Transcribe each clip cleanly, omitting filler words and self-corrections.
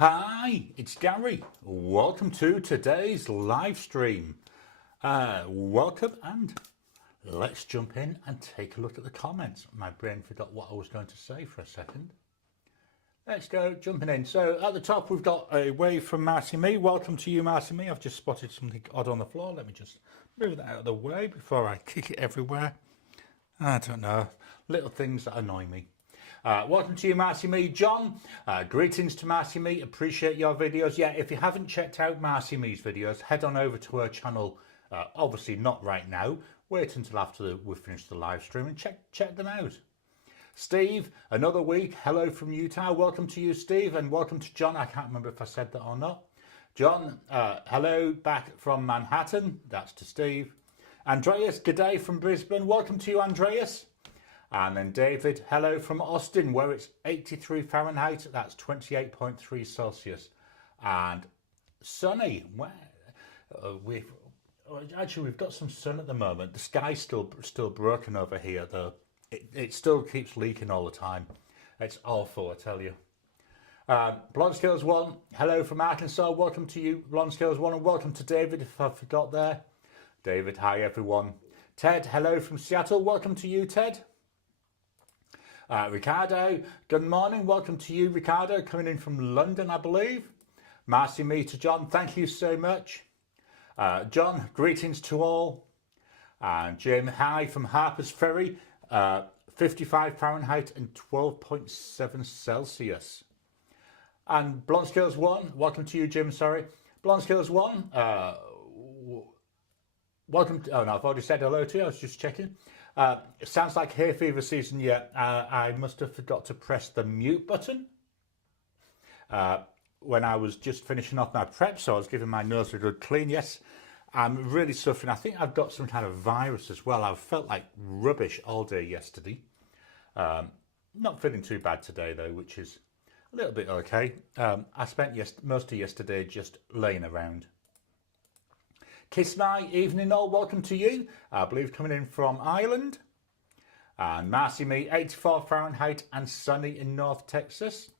Hi, it's Gary. Welcome to today's live stream. Welcome, and let's jump in and take a look at the comments. My brain forgot what I was going to say for a second. Let's go jumping in. So at the top we've got a wave from Marcy Me. Welcome to you, Marcy Me. I've just spotted something odd on the floor. Let me just move that out of the way before I kick it everywhere. I don't know. Little things that annoy me. Welcome to you, Marcy Me. John, greetings to Marcy Me. Appreciate your videos. Yeah, if you haven't checked out Marcy Me's videos, head on over to her channel. Obviously not right now. Wait until after we've finished the live stream and check them out. Steve, another week. Hello from Utah. Welcome to you, Steve, and welcome to John. I can't remember if I said that or not. John, hello back from Manhattan. That's to Steve. Andreas, good day from Brisbane. Welcome to you, Andreas. And then David, hello from Austin, where it's 83 Fahrenheit, that's 28.3 Celsius. And sunny, where we've got some sun at the moment. The sky's still broken over here, though. It still keeps leaking all the time. It's awful, I tell you. Blonde Scales 1, hello from Arkansas. Welcome to you, Blonde Scales 1, and welcome to David, if I forgot there. David, hi everyone. Ted, hello from Seattle. Welcome to you, Ted. Ricardo, good morning. Welcome to you, Ricardo, coming in from London, I believe. Marcy Me to John, thank you so much. John, greetings to all. And Jim, hi from Harper's Ferry, 55 Fahrenheit and 12.7 Celsius. And Blonde Scales 1, welcome to you, Jim, sorry. Blonde Scales 1, welcome to, oh no, I've already said hello to you, I was just checking. It sounds like hay fever season yet. I must have forgot to press the mute button when I was just finishing off my prep, so I was giving my nose a good clean. Yes, I'm really suffering. I think I've got some kind of virus as well. I've felt like rubbish all day yesterday. Not feeling too bad today though, which is a little bit okay. I spent most of yesterday just laying around. Kiss my evening all, welcome to you. I believe coming in from Ireland. And Marcy Me, 84 Fahrenheit and sunny in North Texas.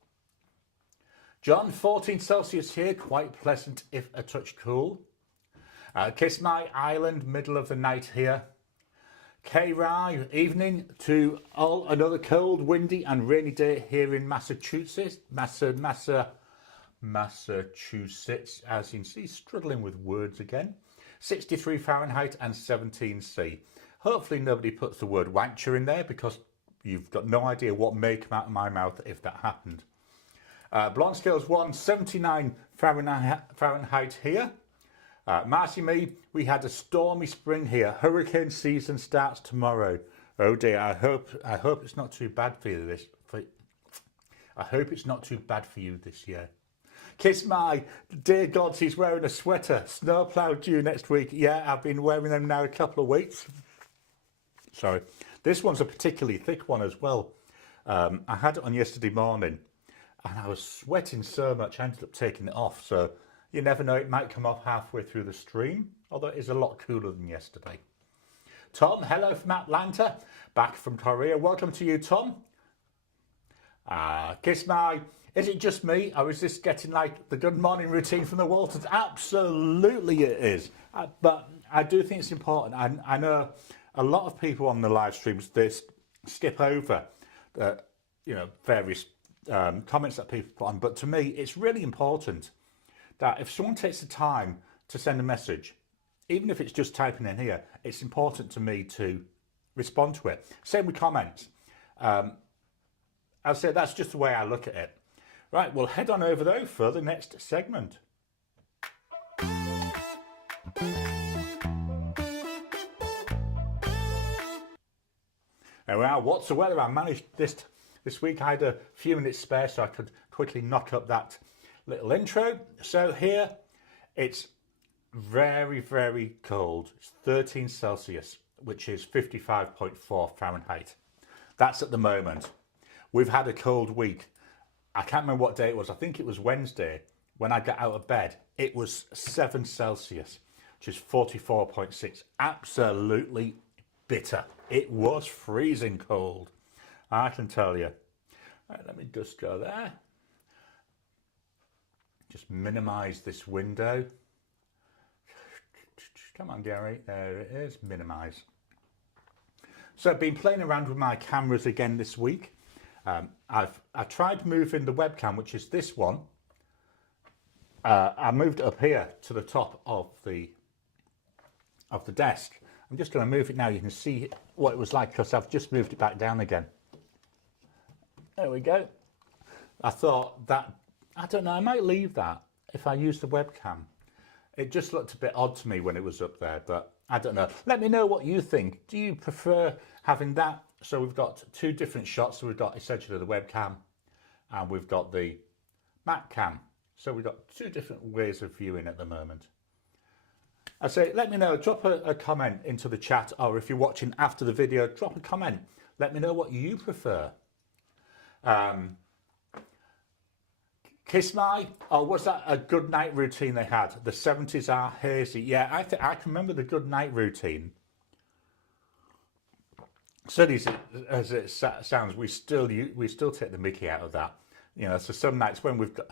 John, 14 Celsius here, quite pleasant if a touch cool. Kiss my Ireland, middle of the night here. K-Rye, evening to all, another cold, windy and rainy day here in Massachusetts. Massachusetts, as you can see, struggling with words again. 63 Fahrenheit and 17 C. Hopefully nobody puts the word wancher in there, because you've got no idea what may come out of my mouth if that happened. Blonde Scales 1, 79 Fahrenheit here. Marcy Me, we had a stormy spring here. Hurricane season starts tomorrow. Oh dear, I hope it's not too bad for you I hope it's not too bad for you this year. Kiss my, dear gods, he's wearing a sweater. Snowplow due next week. Yeah, I've been wearing them now a couple of weeks. Sorry. This one's a particularly thick one as well. I had it on yesterday morning and I was sweating so much I ended up taking it off. So you never know, it might come off halfway through the stream, although it is a lot cooler than yesterday. Tom, hello from Atlanta, back from Korea. Welcome to you, Tom. Kiss my... Is it just me, or is this getting like the good morning routine from the Waltons? Absolutely it is. But I do think it's important. I know a lot of people on the live streams, they skip over various comments that people put on. But to me, it's really important that if someone takes the time to send a message, even if it's just typing in here, it's important to me to respond to it. Same with comments. I'll say that's just the way I look at it. Right, we'll head on over though for the next segment. Now, what's the weather? I managed this week. I had a few minutes spare, so I could quickly knock up that little intro. So here, it's very, very cold. It's 13 Celsius, which is 55.4 Fahrenheit. That's at the moment. We've had a cold week. I can't remember what day it was. I think it was Wednesday. When I got out of bed, it was 7 Celsius, which is 44.6. Absolutely bitter. It was freezing cold, I can tell you. Right, let me just go there. Just minimize this window. Come on, Gary. There it is. Minimize. So I've been playing around with my cameras again this week. I tried moving the webcam, which is this one. I moved it up here to the top of the desk. I'm just going to move it now. You can see what it was like because I've just moved it back down again. There we go. I thought that, I don't know, I might leave that if I use the webcam. It just looked a bit odd to me when it was up there, but I don't know. Let me know what you think. Do you prefer having that? So we've got two different shots. So we've got essentially the webcam and we've got the Mac cam. So we've got two different ways of viewing at the moment. I say, let me know, drop a comment into the chat, or if you're watching after the video, drop a comment. Let me know what you prefer. Kiss My, or was that a good night routine they had? The 70s are hazy. Yeah, I can remember the good night routine. Silly as it sounds, we still take the mickey out of that. You know, so some nights when we've got,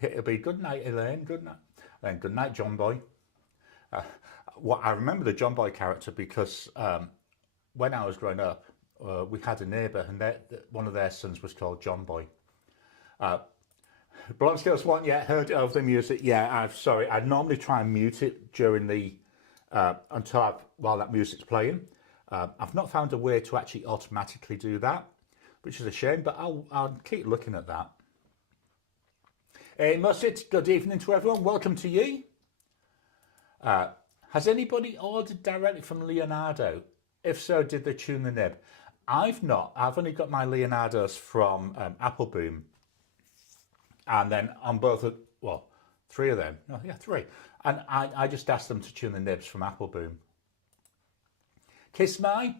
it'll be good night, Elaine, good night, then good night, John Boy. I remember the John Boy character because when I was growing up, we had a neighbour and one of their sons was called John Boy. Blonde Scales One, yeah, heard of the music. Yeah, I'm sorry. I normally try and mute it during the while that music's playing. I've not found a way to actually automatically do that, which is a shame. But I'll keep looking at that. Hey, Musset, good evening to everyone. Welcome to you. Has anybody ordered directly from Leonardo? If so, did they tune the nib? I've not. I've only got my Leonardos from Apple Boom. And then on both, three of them. No, yeah, three. And I just asked them to tune the nibs from Apple Boom. Kiss My,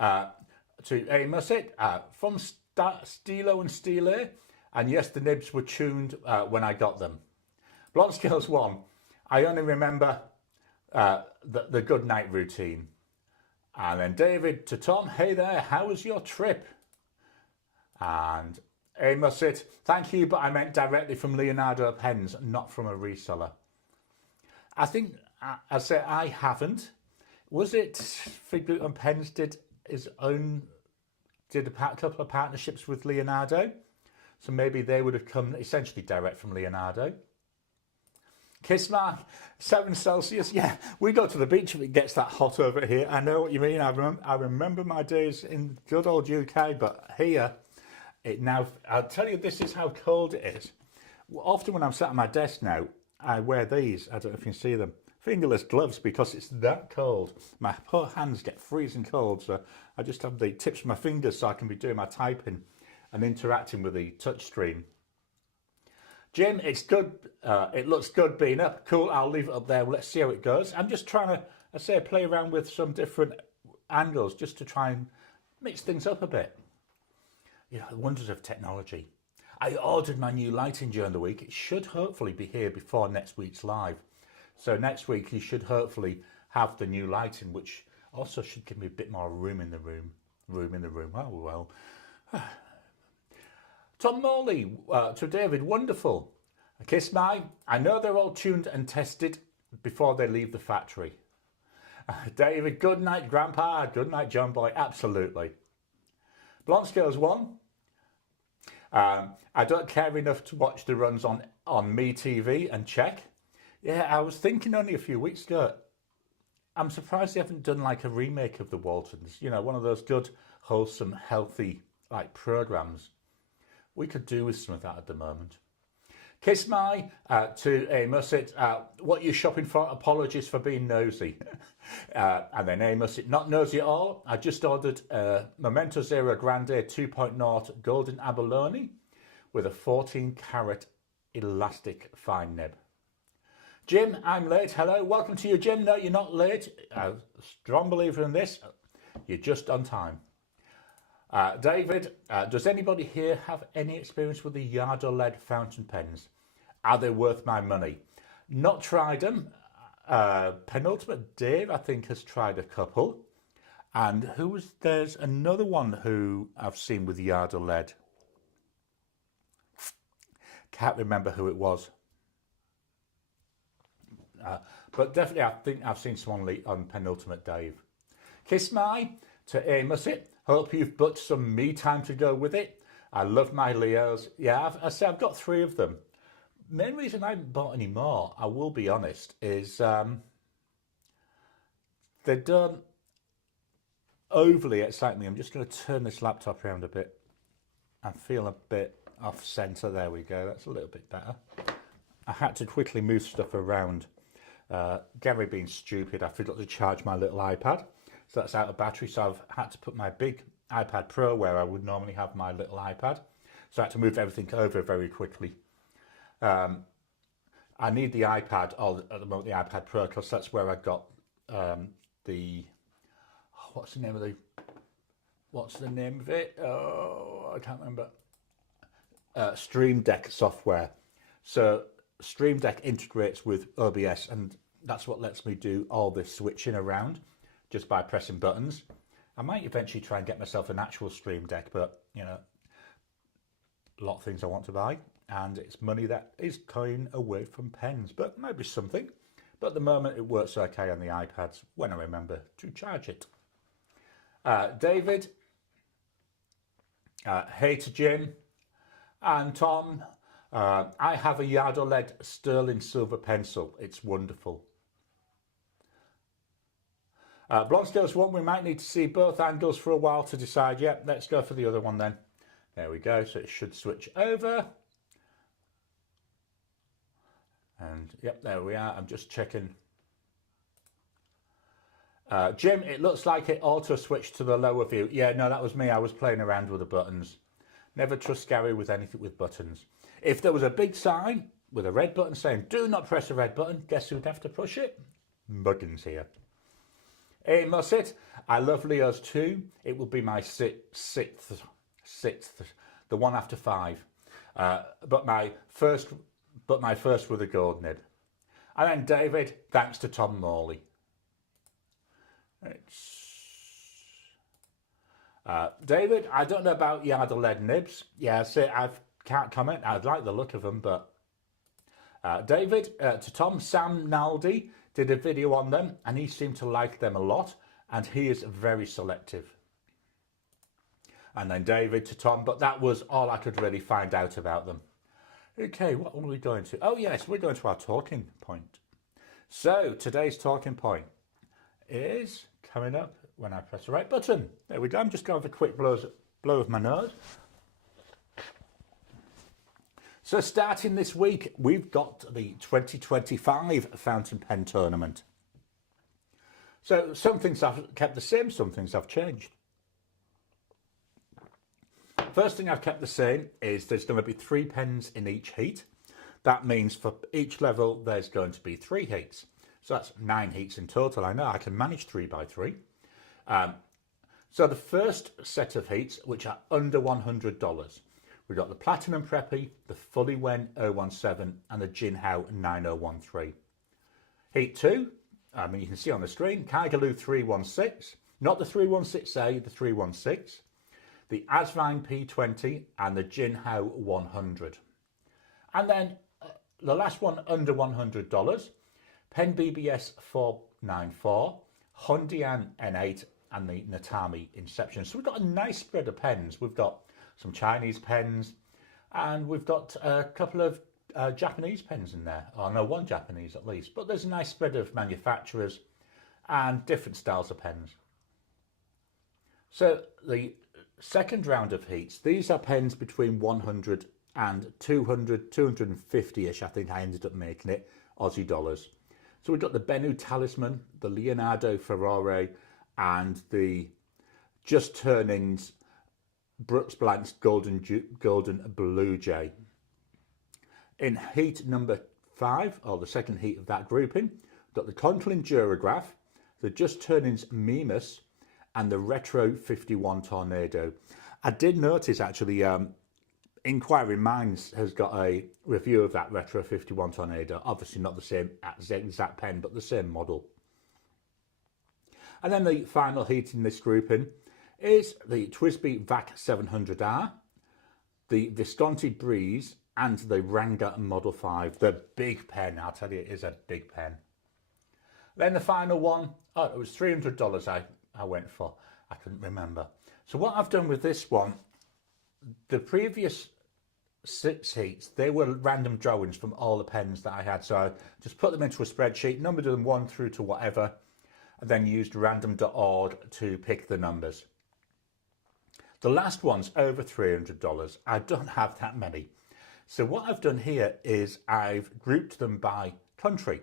to Amos it, from Stilo and Stile. And yes, the nibs were tuned when I got them. Blonde Scales One, I only remember the good night routine. And then David to Tom, hey there, how was your trip? And Amos it, thank you, but I meant directly from Leonardo Pens, not from a reseller. I think, I say I haven't. Was it Fig Boot and Pens did a couple of partnerships with Leonardo? So maybe they would have come essentially direct from Leonardo. Kiss My, 7 Celsius. Yeah, we go to the beach if it gets that hot over here. I know what you mean. I remember my days in good old UK, but here, I'll tell you, this is how cold it is. Often when I'm sat at my desk now, I wear these. I don't know if you can see them. Fingerless gloves because it's that cold. My poor hands get freezing cold, so I just have the tips of my fingers so I can be doing my typing and interacting with the touch screen. Jim, it's good. It looks good being up. Cool, I'll leave it up there. Let's see how it goes. I'm just trying to, play around with some different angles just to try and mix things up a bit. You know, the wonders of technology. I ordered my new lighting during the week. It should hopefully be here before next week's live. So next week you should hopefully have the new lighting, which also should give me a bit more room in the room. Oh, well. Tom Morley, to David, wonderful. Kiss My, I know they're all tuned and tested before they leave the factory. David, good night, Grandpa. Good night, John Boy. Absolutely. Blonde Scales One, I don't care enough to watch the runs on Me TV and check. Yeah, I was thinking only a few weeks ago, I'm surprised they haven't done like a remake of the Waltons. You know, one of those good, wholesome, healthy like programs. We could do with some of that at the moment. Kiss My, to Amos it, what you shopping for? Apologies for being nosy. And then Amos it, not nosy at all. I just ordered a Memento Zero Grande 2.0 Golden Abalone with a 14 carat elastic fine nib. Jim, I'm late. Hello, welcome to you, Jim. No, you're not late. Strong believer in this. You're just on time. David, does anybody here have any experience with the Yardo LED fountain pens? Are they worth my money? Not tried them. Penultimate Dave, I think, has tried a couple. And there's another one who I've seen with Yardo LED. Can't remember who it was. But definitely, I think I've seen someone on Penultimate Dave. Kiss my to Amos it. Hope you've booked some me time to go with it. I love my Leos. Yeah, I've got 3 of them. Main reason I haven't bought any more, I will be honest, is they don't overly excite me. I'm just going to turn this laptop around a bit. I feel a bit off center. There we go. That's a little bit better. I had to quickly move stuff around. Garry being stupid, I forgot to charge my little iPad. So that's out of battery. So I've had to put my big iPad Pro where I would normally have my little iPad. So I had to move everything over very quickly. I need the iPad, or at the moment the iPad Pro, because that's where I got what's the name of it? Oh, I can't remember. Stream Deck software. So Stream Deck integrates with OBS, and that's what lets me do all this switching around just by pressing buttons. I might eventually try and get myself an actual Stream Deck, but you know, a lot of things I want to buy, and it's money that is going away from pens, but maybe something. But at the moment it works okay on the iPads when I remember to charge it. David, hey to Jim and Tom. I have a Yardo lead sterling silver pencil. It's wonderful. Blonscales 1, we might need to see both angles for a while to decide. Yep, let's go for the other one then. There we go. So it should switch over. And yep, there we are. I'm just checking. Jim, it looks like it auto switched to the lower view. Yeah, no, that was me. I was playing around with the buttons. Never trust Garry with anything with buttons. If there was a big sign with a red button saying, do not press the red button, guess who'd have to push it? Muggins here. Hey, Musset, I love Leo's too. It will be my sixth, the one after 5. But my first with a gold nib. And then David, thanks to Tom Morley. David, I don't know about Yardo lead nibs. Yeah, I can't comment. I'd like the look of them, but David, to Tom, Sam Naldi did a video on them, and he seemed to like them a lot, and he is very selective. And then David to Tom, but that was all I could really find out about them. Okay, what are we going to? Oh yes, we're going to our talking point. So today's talking point is coming up when I press the right button. There we go. I'm just going to have a quick blow of my nose. So starting this week, we've got the 2025 Fountain Pen Tournament. So some things have kept the same, some things have changed. First thing I've kept the same is there's going to be 3 pens in each heat. That means for each level there's going to be 3 heats. So that's 9 heats in total. I know I can manage 3 by 3. So the first set of heats, which are under $100, we've got the Platinum Preppy, the Fully Wen 017 and the Jinhao 9013. Heat 2, you can see on the screen, Kaigaloo 316, not the 316A, the 316, the Asvine P20 and the Jinhao 100. And then the last one under $100, Pen BBS 494, Hondian N8 and the Natami Inception. So we've got a nice spread of pens. We've got some Chinese pens and we've got a couple of Japanese pens in there. Oh no, one Japanese at least. But there's a nice spread of manufacturers and different styles of pens. So the second round of heats, these are pens between 100 and 200, 250-ish, I think I ended up making it, Aussie dollars. So we've got the Bennu Talisman, the Leonardo Ferrare, and the Just Turnings Brooks Blanc's Golden Blue Jay. In heat number 5, or the second heat of that grouping, we've got the Conklin Durograph, the Just Turnings Mimas, and the Retro 51 Tornado. I did notice actually, Inquiry Minds has got a review of that Retro 51 Tornado. Obviously not the same exact pen, but the same model. And then the final heat in this grouping is the TWSBI VAC 700R, the Visconti Breeze, and the Ranga Model 5. The big pen, I'll tell you, it is a big pen. Then the final one, oh, it was $300 I went for. I couldn't remember. So what I've done with this one, the previous 6 heats, they were random drawings from all the pens that I had. So I just put them into a spreadsheet, numbered them 1 through to whatever, and then used random.org to pick the numbers. The last one's over $300. I don't have that many. So what I've done here is I've grouped them by country.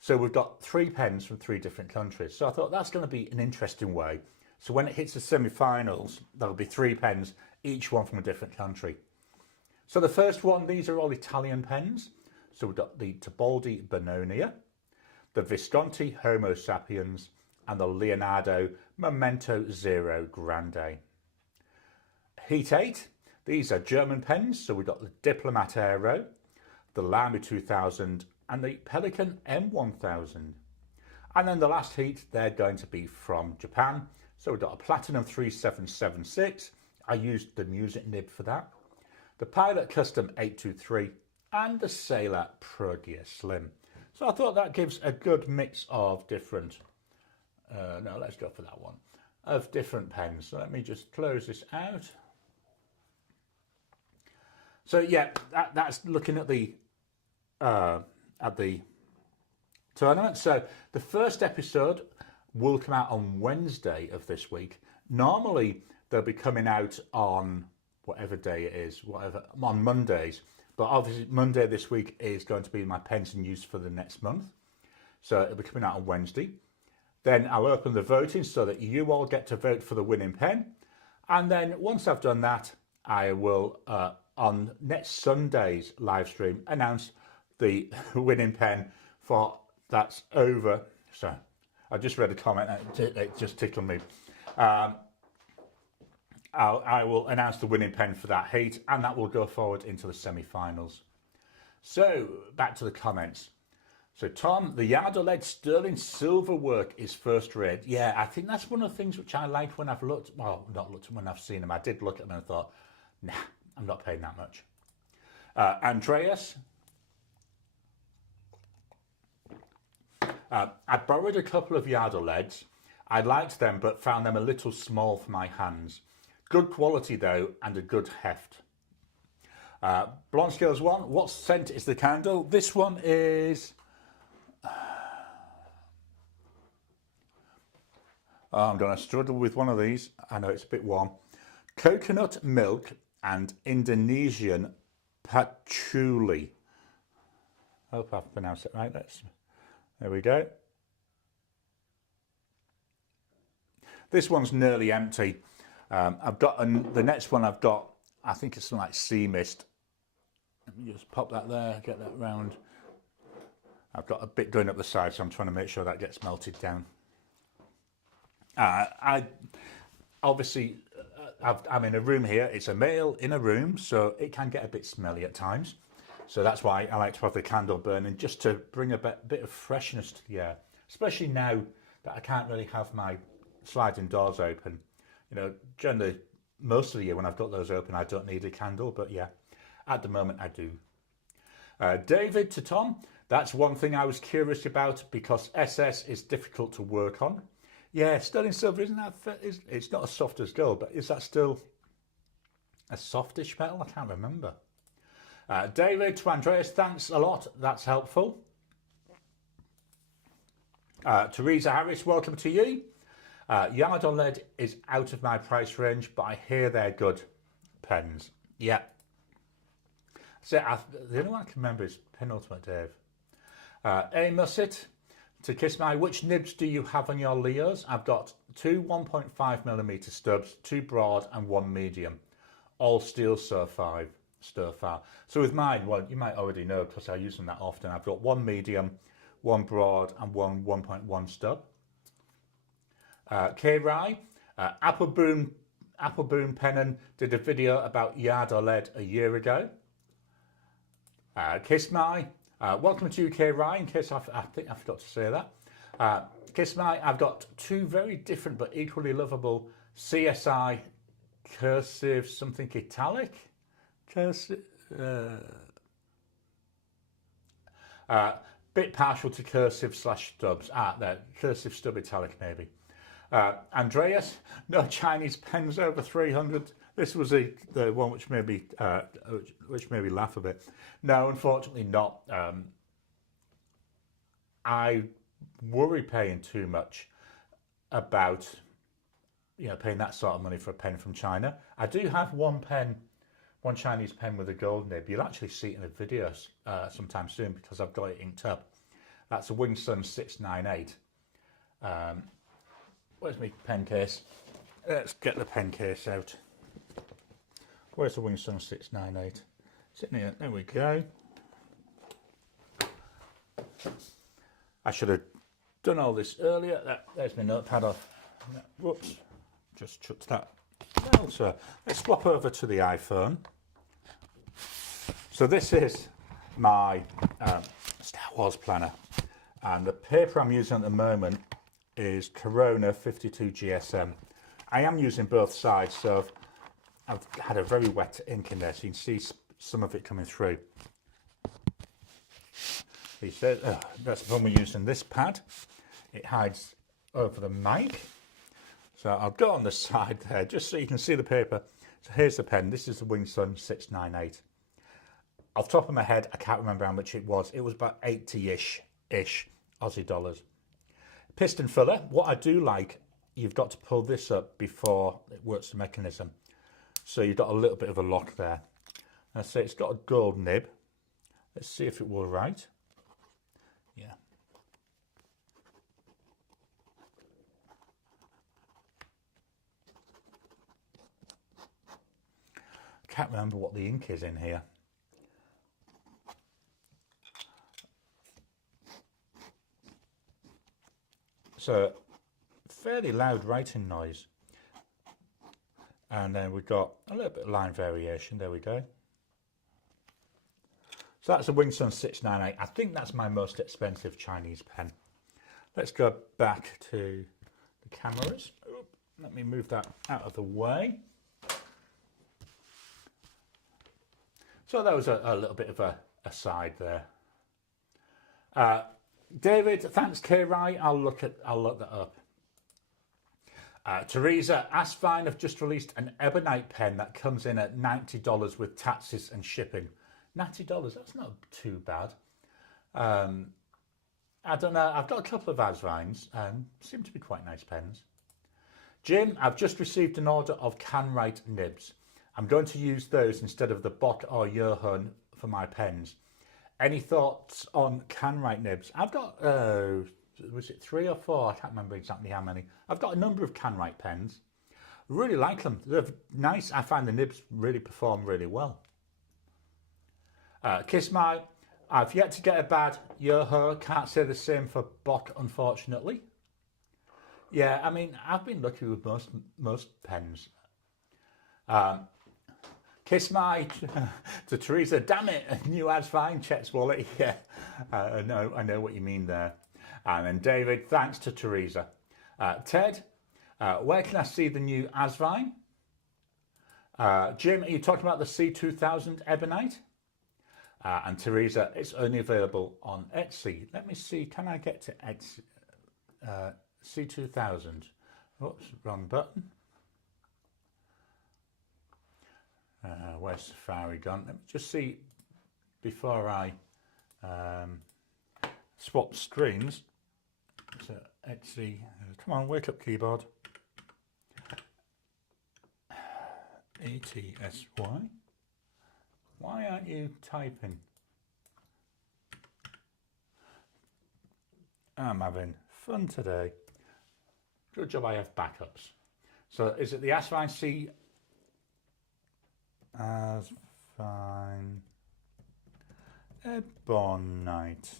So we've got 3 pens from 3 different countries. So I thought that's going to be an interesting way. So when it hits the semi-finals, there'll be 3 pens, each one from a different country. So the first one, these are all Italian pens. So we've got the Tibaldi Bononia, the Visconti Homo Sapiens, and the Leonardo Memento Zero Grande. Heat 8, these are German pens. So we've got the Diplomat Aero, the Lamy 2000, and the Pelikan M1000. And then the last heat, they're going to be from Japan. So we've got a Platinum 3776. I used the music nib for that. The Pilot Custom 823 and the Sailor Pro Gear Slim. So I thought that gives a good mix of different, no, let's go for that one, of different pens. So let me just close this out. So yeah, that's looking at the tournament. So the first episode will come out on Wednesday of this week. Normally they'll be coming out on whatever day it is, whatever, on Mondays. But obviously Monday this week is going to be my pens in use for the next month. So it'll be coming out on Wednesday. Then I'll open the voting so that you all get to vote for the winning pen. And then once I've done that, I will, on next Sunday's live stream, announce the winning pen for that's over. So I just read a comment, it just tickled me. I will announce the winning pen for that heat, and that will go forward into the semi-finals. So back to the comments. So Tom, the Yardoled sterling silver work is first rate. Yeah, I think that's one of the things which I like when I've looked, well, not looked when I've seen them. I did look at them and thought, nah, I'm not paying that much. Andreas, I borrowed a couple of Yardoleds. I liked them, but found them a little small for my hands. Good quality though, and a good heft. Blonde Scales 1, what scent is the candle? This one is... Oh, I'm going to struggle with one of these. I know it's a bit warm. Coconut milk and Indonesian patchouli. Hope I've pronounced it right. There we go. This one's nearly empty. I've got the next one I've got, I think it's something like sea mist. Let me just pop that there, get that round. I've got a bit going up the side, so I'm trying to make sure that gets melted down. Obviously, I'm in a room here. It's a male in a room, so it can get a bit smelly at times. So that's why I like to have the candle burning, just to bring a bit of freshness to the air, especially now that I can't really have my sliding doors open. You know, during most of the year when I've got those open, I don't need a candle, but yeah, at the moment I do. David to Tom, that's one thing I was curious about because SS is difficult to work on. Yeah, sterling silver, isn't that, it's not as soft as gold, but is that still a softish metal? I can't remember. David to Andreas, thanks a lot, that's helpful. Teresa Harris, welcome to you. Yardoled is out of my price range, but I hear they're good pens. Yeah. So the only one I can remember is Penultimate Dave. A Musset to Kiss My, which nibs do you have on your Leos? I've got 2 1.5mm stubs, 2 broad and 1 medium. All steel stir far. So with mine, well, you might already know because I use them that often. I've got 1 medium, 1 broad and 1 1.1 stub. K. Rye, Appleboom Pennon did a video about Yardoled a year ago. Kiss My, welcome to K. Rye, in case I think I forgot to say that. Kiss My, I've got 2 very different but equally lovable CSI cursive something italic. Cursive. Bit partial to cursive slash stubs. There, cursive stub italic maybe. Andreas, no Chinese pens over 300. This was the one which made me laugh a bit. No, unfortunately not. I worry paying too much about paying that sort of money for a pen from China. I do have one Chinese pen with a gold nib. You'll actually see it in the videos sometime soon because I've got it inked up. That's a Wingsun 698. Where's my pen case? Let's get the pen case out. Where's the Wingsun 698? Sitting here. There we go. I should have done all this earlier. There's my notepad off. Whoops. Just chucked that. Well, so let's swap over to the iPhone. So this is my Star Wars planner. And the paper I'm using at the moment is Corona 52 GSM. I am using both sides, so I've had a very wet ink in there, so you can see some of it coming through. He said, that's when we're using this pad. It hides over the mic. So I'll go on the side there, just so you can see the paper. So here's the pen. This is the Wingsun 698. Off the top of my head, I can't remember how much it was. It was about 80-ish Aussie dollars. Piston filler. What I do like, you've got to pull this up before it works the mechanism. So you've got a little bit of a lock there. I say it's got a gold nib. Let's see if it will write. Yeah. I can't remember what the ink is in here. So, fairly loud writing noise. And then we've got a little bit of line variation. There we go. So that's a Wingsun 698. I think that's my most expensive Chinese pen. Let's go back to the cameras. Oop, let me move that out of the way. So that was a little bit of a aside there. David, thanks, Garry. I'll look that up. Teresa, Asvine have just released an Ebonite pen that comes in at $90 with taxes and shipping. $90, that's not too bad. I don't know, I've got a couple of Asvines and seem to be quite nice pens. Jim, I've just received an order of Canwrite nibs. I'm going to use those instead of the Bock or Johann for my pens. Any thoughts on Canwrite nibs? I've got, was it 3 or 4? I can't remember exactly how many. I've got a number of Canwrite pens. Really like them. They're nice. I find the nibs really perform really well. Kiss My, I've yet to get a bad Yoho. Can't say the same for Bock, unfortunately. Yeah, I mean, I've been lucky with most pens. Kiss My to Teresa. Damn it, new ad's fine. Chet's wallet. Yeah, I know what you mean there. And then David, thanks to Teresa. Ted, where can I see the new Asvine? Jim, are you talking about the C2000 Ebonite? And Teresa, it's only available on Etsy. Let me see, can I get to Etsy? C2000. Oops, wrong button. Where's Safari gone? Let me just see before I swap screens. So Etsy, come on, wake up keyboard. ATSY. Why aren't you typing? I'm having fun today. Good job I have backups. So is it the Asvine C? Asvine Ebonite.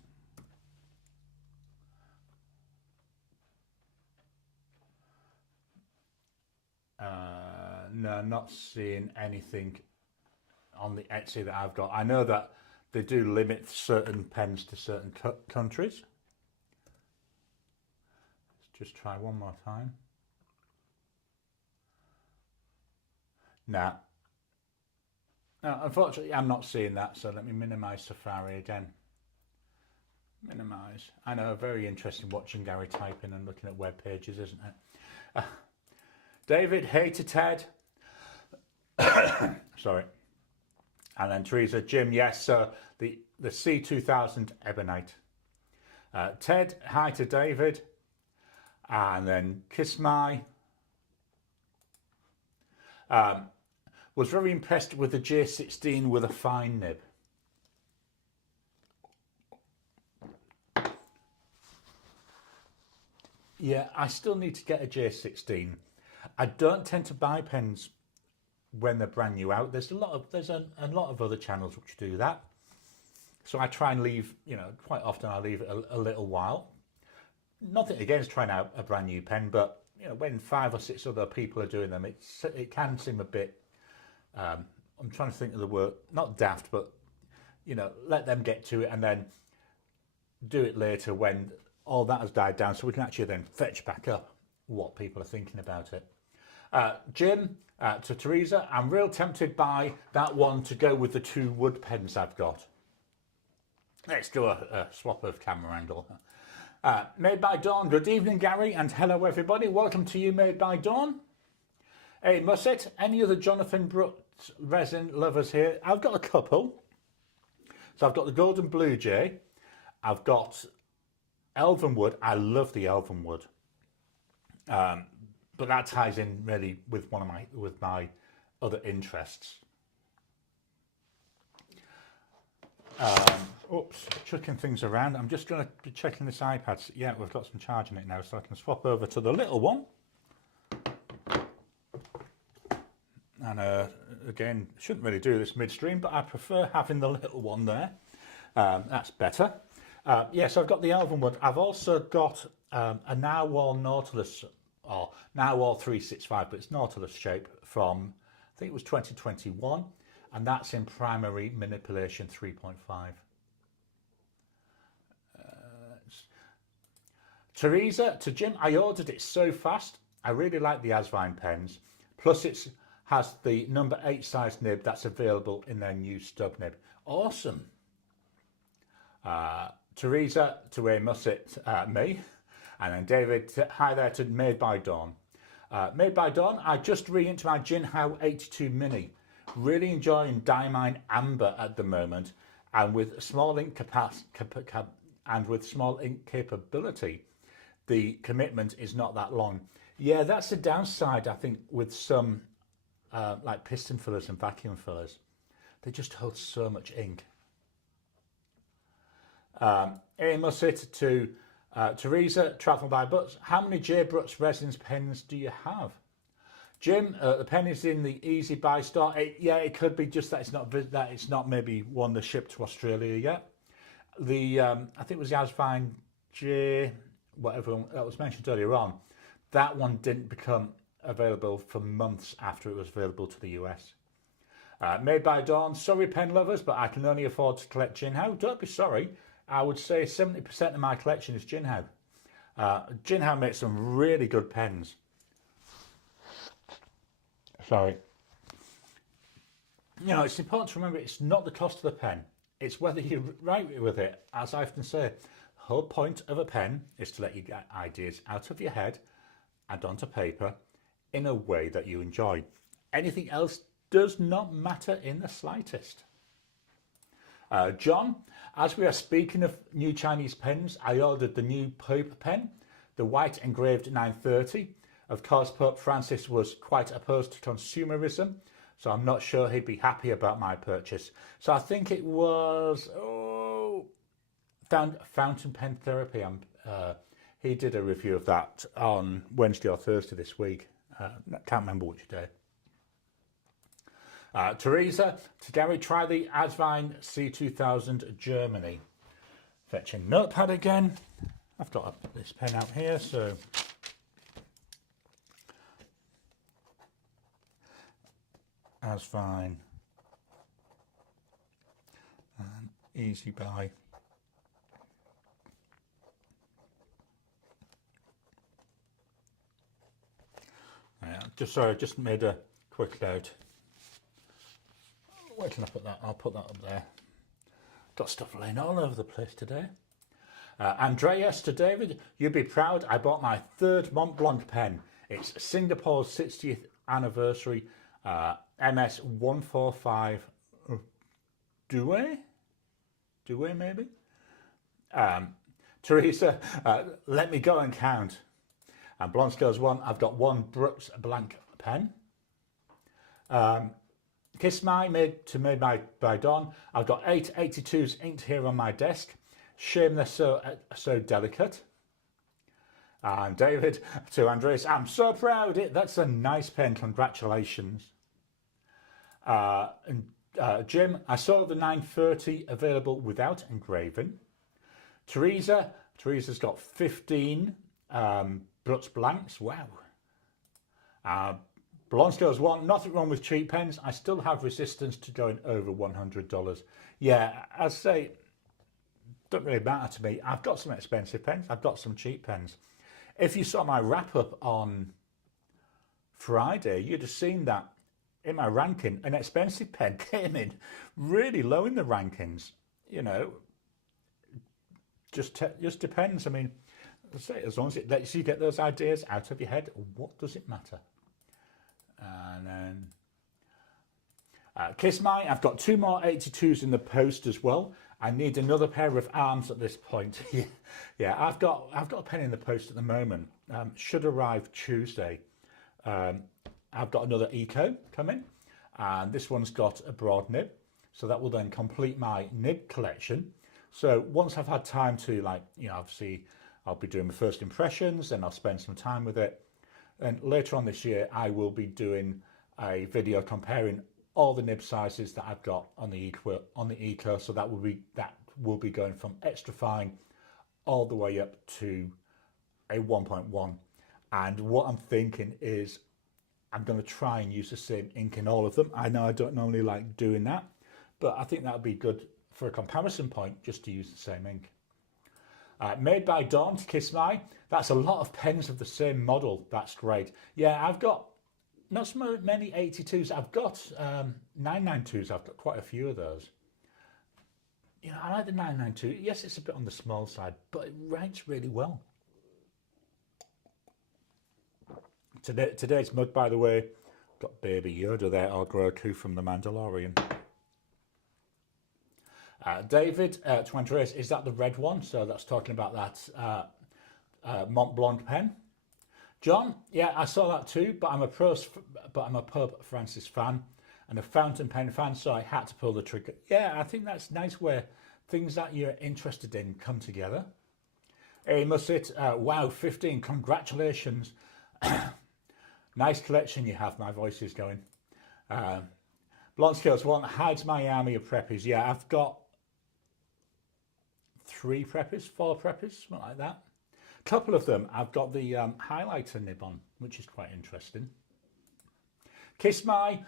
No, not seeing anything on the Etsy that I've got. I know that they do limit certain pens to certain countries. Let's just try one more time. Nah. No, unfortunately, I'm not seeing that, so let me minimize Safari again. Minimize. I know, very interesting watching Garry typing and looking at web pages, isn't it? David, hey to Ted. Sorry. And then Teresa, Jim, yes, so the C2000 Ebonite. Ted, hi to David. And then Kiss My. Was very impressed with the J16 with a fine nib. Yeah, I still need to get a J16. I don't tend to buy pens when they're brand new out. There's a lot of other channels which do that. So I try and leave, quite often I leave it a little while. Nothing against trying out a brand new pen, but when 5 or 6 other people are doing them, it can seem a bit. I'm trying to think of the word, not daft, but let them get to it and then do it later when all that has died down, so we can actually then fetch back up what people are thinking about it. Jim, to Teresa, I'm real tempted by that one to go with the 2 wood pens I've got. Let's do a swap of camera angle. Made by Dawn, good evening Garry, and hello everybody. Welcome to you, Made by Dawn. Hey Musset, any other Jonathan Brooks resin lovers here? I've got a couple. So I've got the Golden Blue Jay. I've got Elvenwood. I love the Elvenwood. But that ties in really with my other interests. Oops, chucking things around. I'm just going to be checking this iPad. Yeah, we've got some charge in it now, so I can swap over to the little one. And again, shouldn't really do this midstream, but I prefer having the little one there. That's better. Yes, I've got the Elvenwood. I've also got a Narwhal Nautilus, or Narwhal 365, but it's Nautilus shape from, I think it was 2021, and that's in primary manipulation 3.5. Teresa, to Jim, I ordered it so fast. I really like the Asvine pens. Plus it has the number 8 size nib that's available in their new stub nib. Awesome. Teresa, to a Musset, me. And then David, hi there to Made by Dawn. Made by Dawn, I just re-into my Jinhao 82 Mini. Really enjoying Diamine Amber at the moment, and with small ink capability, the commitment is not that long. Yeah, that's the downside, I think, with some like piston fillers and vacuum fillers. They just hold so much ink. Musset to Teresa, Travel by Butts. How many J. Brutz resins pens do you have? Jim, the pen is in the Easy Buy store. It could be just that it's not maybe one that's shipped to Australia yet. I think it was the Asvine J, whatever that was mentioned earlier on. That one didn't become available for months after it was available to the US. Made by Dawn, sorry pen lovers, but I can only afford to collect Jinhao. Don't be sorry. I would say 70% of my collection is Jinhao. Jinhao makes some really good pens. Sorry. It's important to remember it's not the cost of the pen. It's whether you write with it. As I often say, the whole point of a pen is to let you get ideas out of your head and onto paper in a way that you enjoy. Anything else does not matter in the slightest. John, as we are speaking of new Chinese pens, I ordered the new Pope pen, the white engraved 930. Of course, Pope Francis was quite opposed to consumerism, so I'm not sure he'd be happy about my purchase. So I think it was fountain pen therapy. He did a review of that on Wednesday or Thursday this week. I can't remember which day. Teresa, to Garry, try the Asvine C2000 Germany. Fetching notepad again. I've got this pen out here, so Asvine and Easy Buy. I just made a quick note. Where can I put that? I'll put that up there. Got stuff laying all over the place today. Andreas to David, you'd be proud. I bought my third Mont Blanc pen. It's Singapore's 60th anniversary MS 145 Douai maybe. Teresa, let me go and count. And Blonde Scales 1, I've got one Brooks Blank pen. Kiss My made by Don. I've got 8 82s inked here on my desk. Shame they're so delicate. And David to Andreas, I'm so proud. That's a nice pen. Congratulations. Jim, I saw the 930 available without engraving. Teresa's got 15 Brooks Blanks. Wow. Blonde Scales 1, nothing wrong with cheap pens. I still have resistance to going over $100. Yeah, I say, don't really matter to me. I've got some expensive pens. I've got some cheap pens. If you saw my wrap up on Friday, you'd have seen that in my ranking, an expensive pen came in really low in the rankings. You know, just depends. I mean, as long as it lets you get those ideas out of your head, what does it matter? And then Kiss My, I've got 2 more 82s in the post as well. I need another pair of arms at this point. Yeah, I've got a pen in the post at the moment. Should arrive Tuesday. I've got another Eco coming, and this one's got a broad nib, so that will then complete my nib collection. So once I've had time to, like, you know, obviously I'll be doing my first impressions, then I'll spend some time with it. And later on this year, I will be doing a video comparing all the nib sizes that I've got on the Eco. So that will be going from extra fine all the way up to a 1.1. And what I'm thinking is I'm going to try and use the same ink in all of them. I know I don't normally like doing that, but I think that would be good for a comparison point, just to use the same ink. Made by Dawn to Kiss My. That's a lot of pens of the same model. That's great. Yeah, I've got not so many 82s. I've got 992s. I've got quite a few of those. You know, I like the 992. Yes, it's a bit on the small side, but it writes really well. Today's mug, by the way, got Baby Yoda there, or Grogu from The Mandalorian. David to Andreas, is that the red one? So that's talking about that Mont Blanc pen. John, yeah, I saw that too, but I'm a Pope Francis fan and a fountain pen fan, so I had to pull the trigger. Yeah, I think that's nice where things that you're interested in come together. Hey, Musset, wow, 15, congratulations. Nice collection you have, my voice is going. Blonde Scales 1, hides my army of preppies. Yeah, I've got 3 preppies, 4 preppies, something like that. A couple of them, I've got the highlighter nib on, which is quite interesting. Kiss My,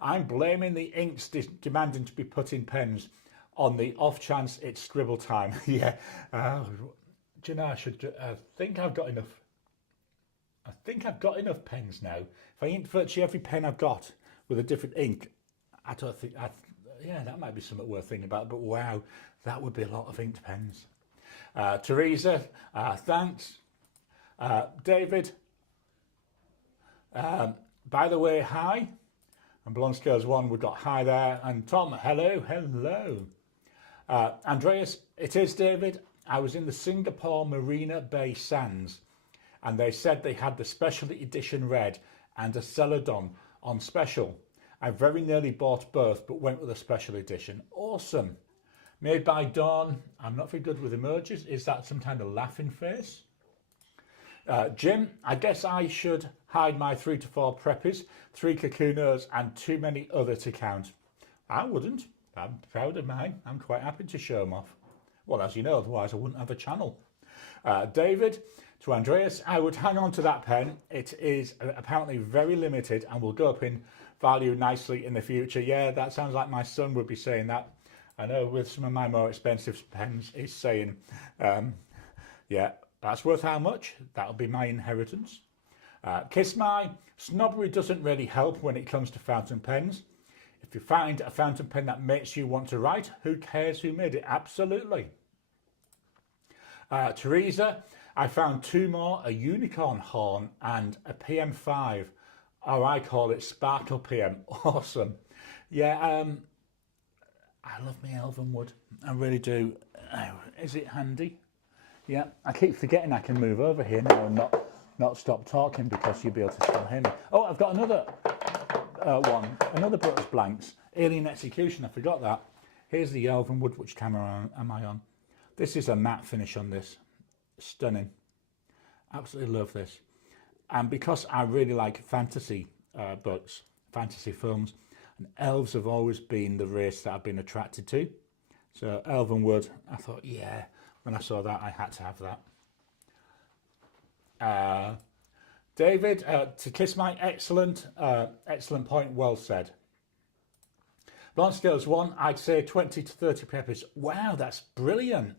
I'm blaming the inks demanding to be put in pens on the off chance it's scribble time. Yeah, do you know, I think I've got enough. I think I've got enough pens now. If I ink virtually every pen I've got with a different ink, I don't think, yeah, that might be something worth thinking about, but wow, that would be a lot of inked pens. Teresa, thanks. David, by the way, hi. And Blonde Scales 1, we've got hi there. And Tom, hello. Andreas, it is David. I was in the Singapore Marina Bay Sands, and they said they had the special edition red and a Celadon on special. I very nearly bought both, but went with a special edition. Awesome. Made by Dawn. I'm not very good with emojis. Is that some kind of laughing face? Jim, I guess I should hide my 3 to 4 preppies, 3 Kakunos, and too many other to count. I wouldn't. I'm proud of mine. I'm quite happy to show them off. Well, as you know, otherwise I wouldn't have a channel. David, to Andreas, I would hang on to that pen. It is apparently very limited and will go up in value nicely in the future. Yeah, that sounds like my son would be saying that. I know with some of my more expensive pens, he's saying, yeah, that's worth how much? That'll be my inheritance. Kiss My, snobbery doesn't really help when it comes to fountain pens. If you find a fountain pen that makes you want to write, who cares who made it? Absolutely. Teresa, I found two more, a unicorn horn and a PM5, or I call it Sparkle PM. Awesome. Yeah, I love my elven wood. I really do. Is it handy? Yeah, I keep forgetting I can move over here now and not stop talking because you'll be able to still hear me. Oh, I've got another another British Blanks, Alien Execution, I forgot that. Here's the elven wood. Which camera am I on? This is a matte finish on this. Stunning. Absolutely love this. And because I really like fantasy books, fantasy films, and elves have always been the race that I've been attracted to. So elven wood, I thought, yeah, when I saw that, I had to have that. David, to kiss my excellent point, well said. Blanche scales 1, I'd say 20 to 30 peppers. Wow, that's brilliant.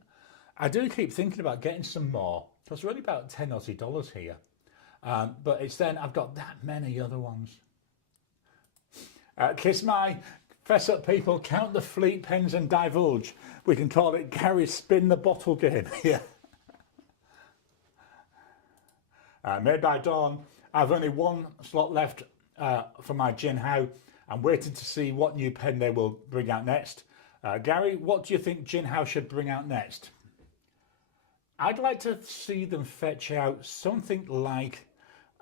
I do keep thinking about getting some more, because we're only about $10 Aussie here. But it's then I've got that many other ones. Kiss my, fess up people, count the fleet pens and divulge. We can call it Garry spin the bottle game. Yeah. Made by Dawn. I've only one slot left for my Jin Hao. I'm waiting to see what new pen they will bring out next. Garry, what do you think Jin Hao should bring out next? I'd like to see them fetch out something like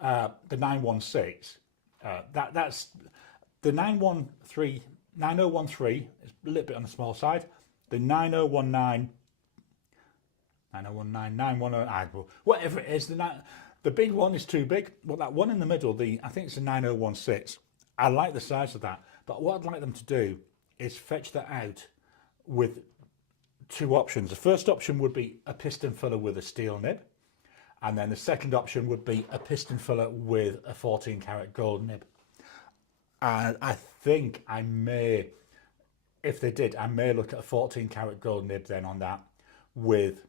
the 916. That's the 9013 is a little bit on the small side. The 9019, 910, whatever it is, the big one is too big. Well, that one in the middle, I think it's a 9016. I like the size of that. But what I'd like them to do is fetch that out with two options. The first option would be a piston filler with a steel nib. And then the second option would be a piston filler with a 14 karat gold nib. And I think I may, if they did, I may look at a 14 karat gold nib then on that with,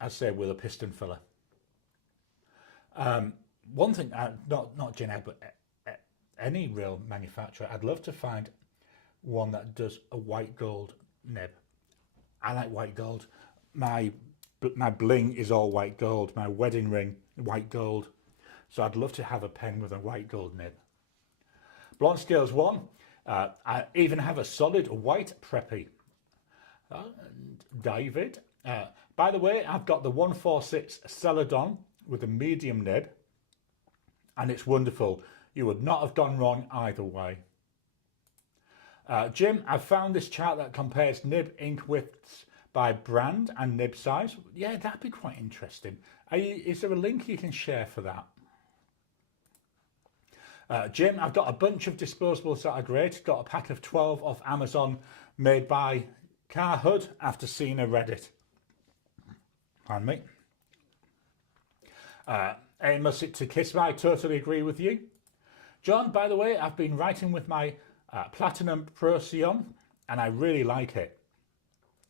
I say, with a piston filler. One thing, not Jin Hao, but any real manufacturer, I'd love to find one that does a white gold nib. I like white gold. My bling is all white gold. My wedding ring, white gold. So I'd love to have a pen with a white gold nib. Blanche Scales 1. I even have a solid white Preppy. David. By the way, I've got the 146 Celadon with a medium nib. And it's wonderful. You would not have gone wrong either way. Jim, I've found this chart that compares nib ink widths by brand and nib size. Yeah, that'd be quite interesting. Is there a link you can share for that? Jim, I've got a bunch of disposables that are great. Got a pack of 12 off Amazon made by Car Hood after seeing a Reddit. Pardon me. Amos to kiss my, totally agree with you. John, by the way, I've been writing with my Platinum Procyon and I really like it.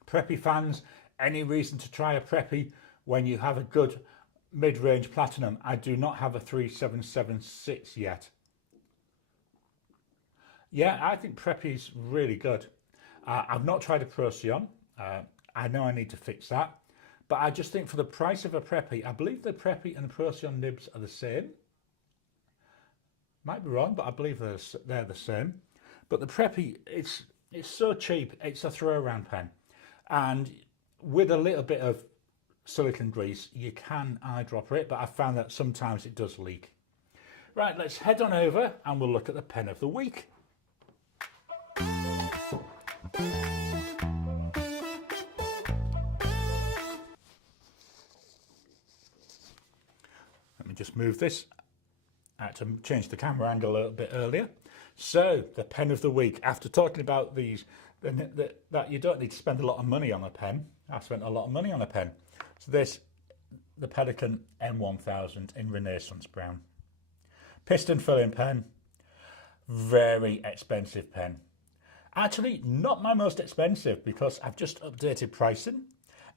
Preppy fans, any reason to try a Preppy when you have a good mid-range Platinum? I do not have a 3776 yet. Yeah, I think Preppy's really good. I've not tried a Procyon. I know I need to fix that. But I just think for the price of a Preppy, I believe the Preppy and the Procyon nibs are the same. Might be wrong, but I believe they're the same. But the Preppy, it's so cheap. It's a throw-around pen. And with a little bit of silicone grease, you can eyedropper it, but I found that sometimes it does leak. Right, let's head on over and we'll look at the pen of the week. Let me just move this. I had to change the camera angle a little bit earlier. So, the pen of the week. After talking about these, that you don't need to spend a lot of money on a pen. I spent a lot of money on a pen. So this, the Pelikan M1000 in Renaissance Brown. Piston filling pen. Very expensive pen. Actually, not my most expensive because I've just updated pricing.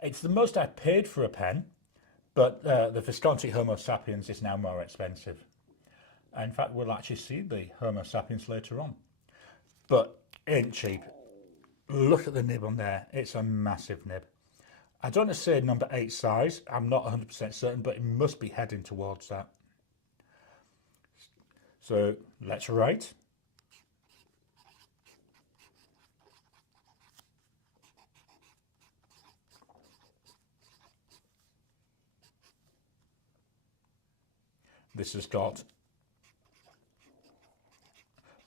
It's the most I paid for a pen, but the Visconti Homo sapiens is now more expensive. In fact, we'll actually see the Homo sapiens later on. But ain't cheap. Look at the nib on there. It's a massive nib. I don't want to say number 8 size. I'm not 100% certain, but it must be heading towards that. So let's write. This has got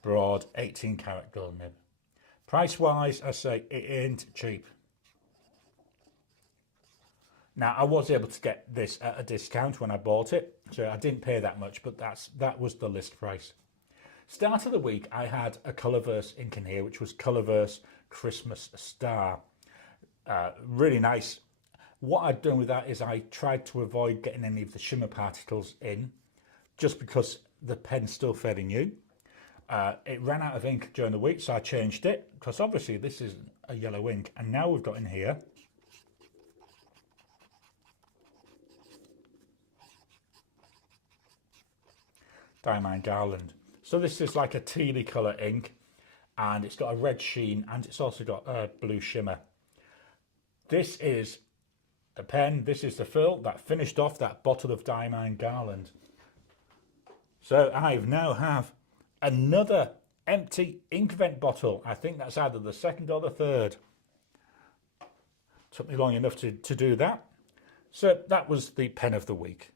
broad 18 karat gold nib. Price wise, I say it ain't cheap. Now I was able to get this at a discount when I bought it, so I didn't pay that much, but that was the list price. Start of the week, I had a Colourverse ink in here, which was Colourverse Christmas Star. Really nice. What I'd done with that is I tried to avoid getting any of the shimmer particles in, just because the pen's still fairly new. It ran out of ink during the week, so I changed it, because obviously this is a yellow ink, and now we've got in here Diamond Garland. So this is like a tealy colour ink, and it's got a red sheen, and it's also got a blue shimmer. This is the pen, this is the fill that finished off that bottle of Diamond Garland. So I now have another empty Inkvent bottle. I think that's either the second or the third. Took me long enough to do that. So that was the pen of the week.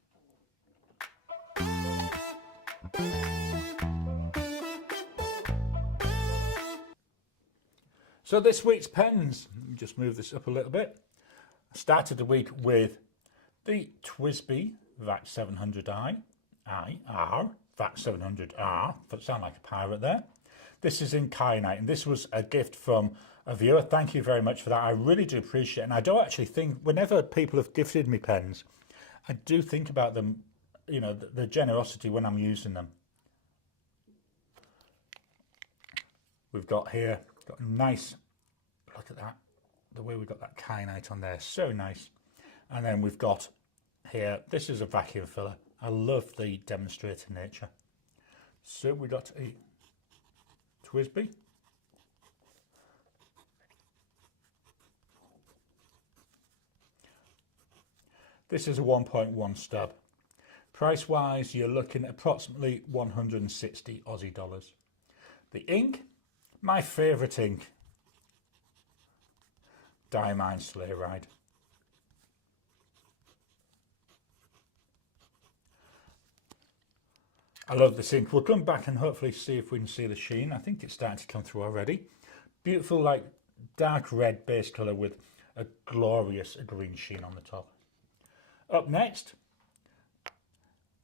So this week's pens, let me just move this up a little bit. I started the week with the TWSBI VAC 700i, VAC 700R, that sound like a pirate there. This is in kyanite, and this was a gift from a viewer. Thank you very much for that. I really do appreciate it. And I do actually think, whenever people have gifted me pens, I do think about them, you know, the generosity when I'm using them. We've got here, got a nice, look at that, the way we got that kyanite on there, so nice. And then we've got here, this is a vacuum filler. I love the demonstrator nature. So we got a TWSBI. This is a 1.1 stub. Price wise, you're looking at approximately 160 Aussie dollars. The ink, my favourite ink, Diamond Sleigh Ride. I love this ink. We'll come back and hopefully see if we can see the sheen. I think it's starting to come through already. Beautiful, like dark red base colour with a glorious green sheen on the top. Up next,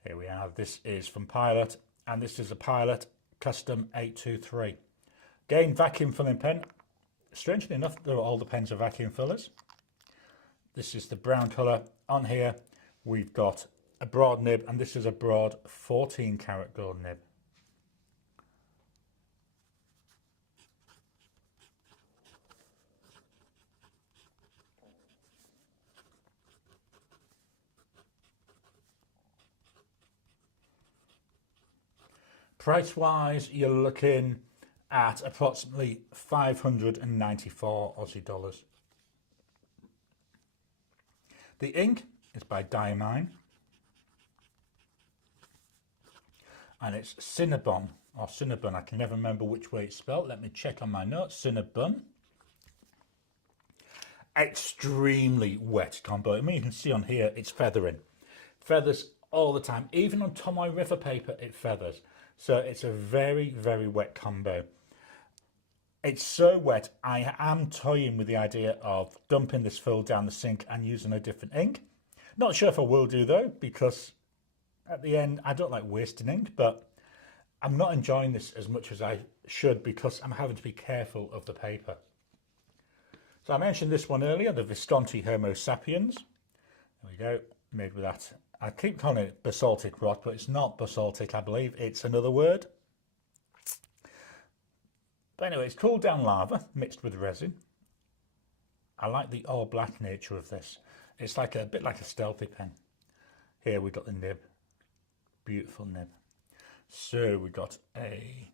here we are. This is from Pilot, and this is a Pilot Custom 823. Again, vacuum filling pen. Strangely enough, all the pens are vacuum fillers. This is the brown colour. On here, we've got a broad nib, and this is a broad 14 karat gold nib. Price wise, you're looking at approximately 594 Aussie dollars. The ink is by Diamine, and it's Cinnabon, or Cinnabon. I can never remember which way it's spelled. Let me check on my notes. Cinnabon. Extremely wet combo. I mean, you can see on here it's feathering. Feathers all the time. Even on Tomoe River paper, it feathers. So it's a very, very wet combo. It's so wet, I am toying with the idea of dumping this fill down the sink and using a different ink. Not sure if I will do though, because at the end, I don't like wasting ink, but I'm not enjoying this as much as I should because I'm having to be careful of the paper. So I mentioned this one earlier, the Visconti Homo sapiens. There we go, made with that. I keep calling it basaltic rock, but it's not basaltic, I believe. It's another word. But anyway, it's cooled down lava mixed with resin. I like the all black nature of this. It's like a bit like a stealthy pen. Here we got the nib. Beautiful nib. So we got a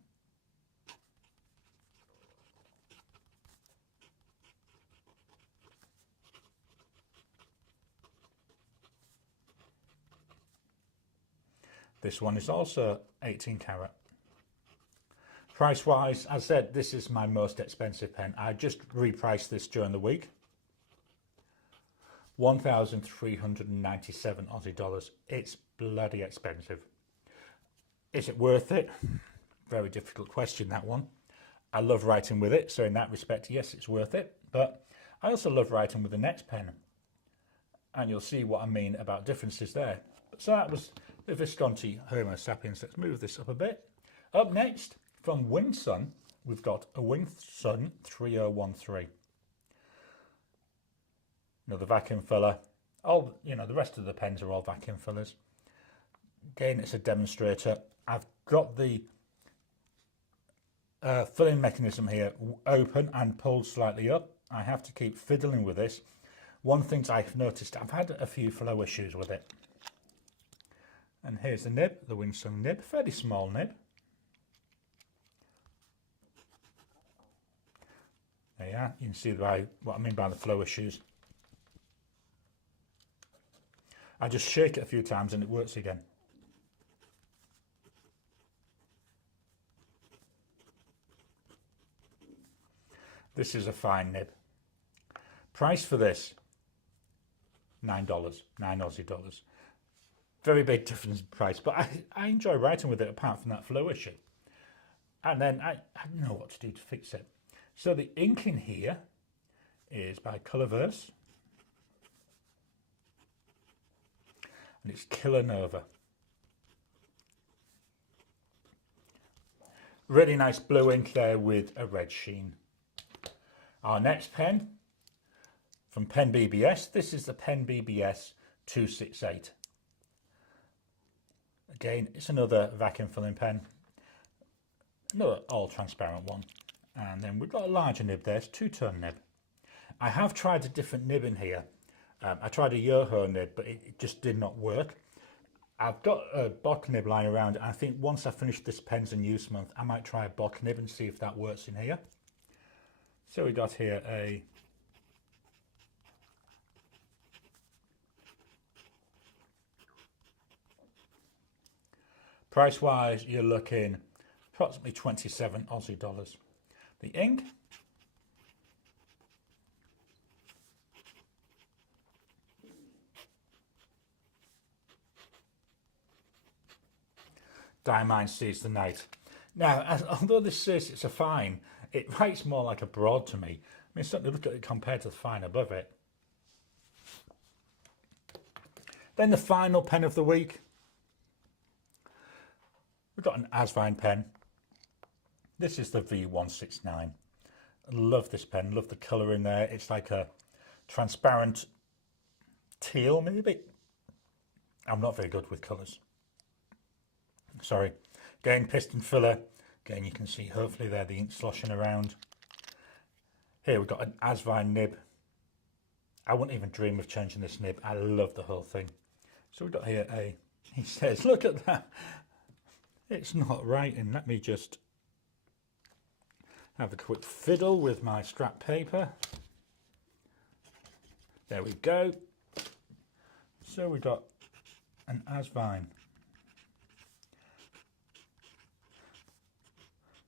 This one is also 18 carat. Price wise, as I said, this is my most expensive pen. I just repriced this during the week. 1,397 Aussie dollars. It's bloody expensive. Is it worth it? Very difficult question, that one. I love writing with it, so in that respect, yes, it's worth it. But I also love writing with the next pen, and you'll see what I mean about differences there. So that was the Visconti Homo sapiens. Let's move this up a bit. Up next, from Winsun, we've got a Winsun 3013. Another vacuum filler. Oh, you know, the rest of the pens are all vacuum fillers. Again, it's a demonstrator. I've got the filling mechanism here open and pulled slightly up. I have to keep fiddling with this. One thing I've noticed, I've had a few flow issues with it. And here's the nib, the Winsun nib, fairly small nib. There you are. You can see what I mean by the flow issues. I just shake it a few times and it works again. This is a fine nib. Price for this, $9, $9 Aussie dollars. Very big difference in price, but I enjoy writing with it apart from that flow issue. And then I know what to do to fix it. So the ink in here is by Colorverse. And it's Killer Nova. Really nice blue ink there with a red sheen. Our next pen from Pen BBS. This is the Pen BBS 268. Again, it's another vacuum filling pen. Another all transparent one. And then we've got a larger nib there. It's a 2-tone nib. I have tried a different nib in here. I tried a Yoho nib, but it just did not work. I've got a Bock nib lying around, and I think once I finish this Pens and Use month, I might try a Bock nib and see if that works in here. So we got here a price wise, you're looking approximately 27 Aussie dollars. The ink, Diamine Sees the Night. Now, although this says it's a fine, it writes more like a broad to me. I mean, certainly look at it compared to the fine above it. Then the final pen of the week. We've got an Asvine pen. This is the V169. I love this pen, love the colour in there. It's like a transparent teal, maybe. I'm not very good with colours. Sorry. Again, piston filler. Again, you can see hopefully there the ink sloshing around. Here we've got an Asvine nib. I wouldn't even dream of changing this nib. I love the whole thing. So we've got here he says, look at that. It's not writing. Let me just have a quick fiddle with my scrap paper. There we go. So we've got an Asvine.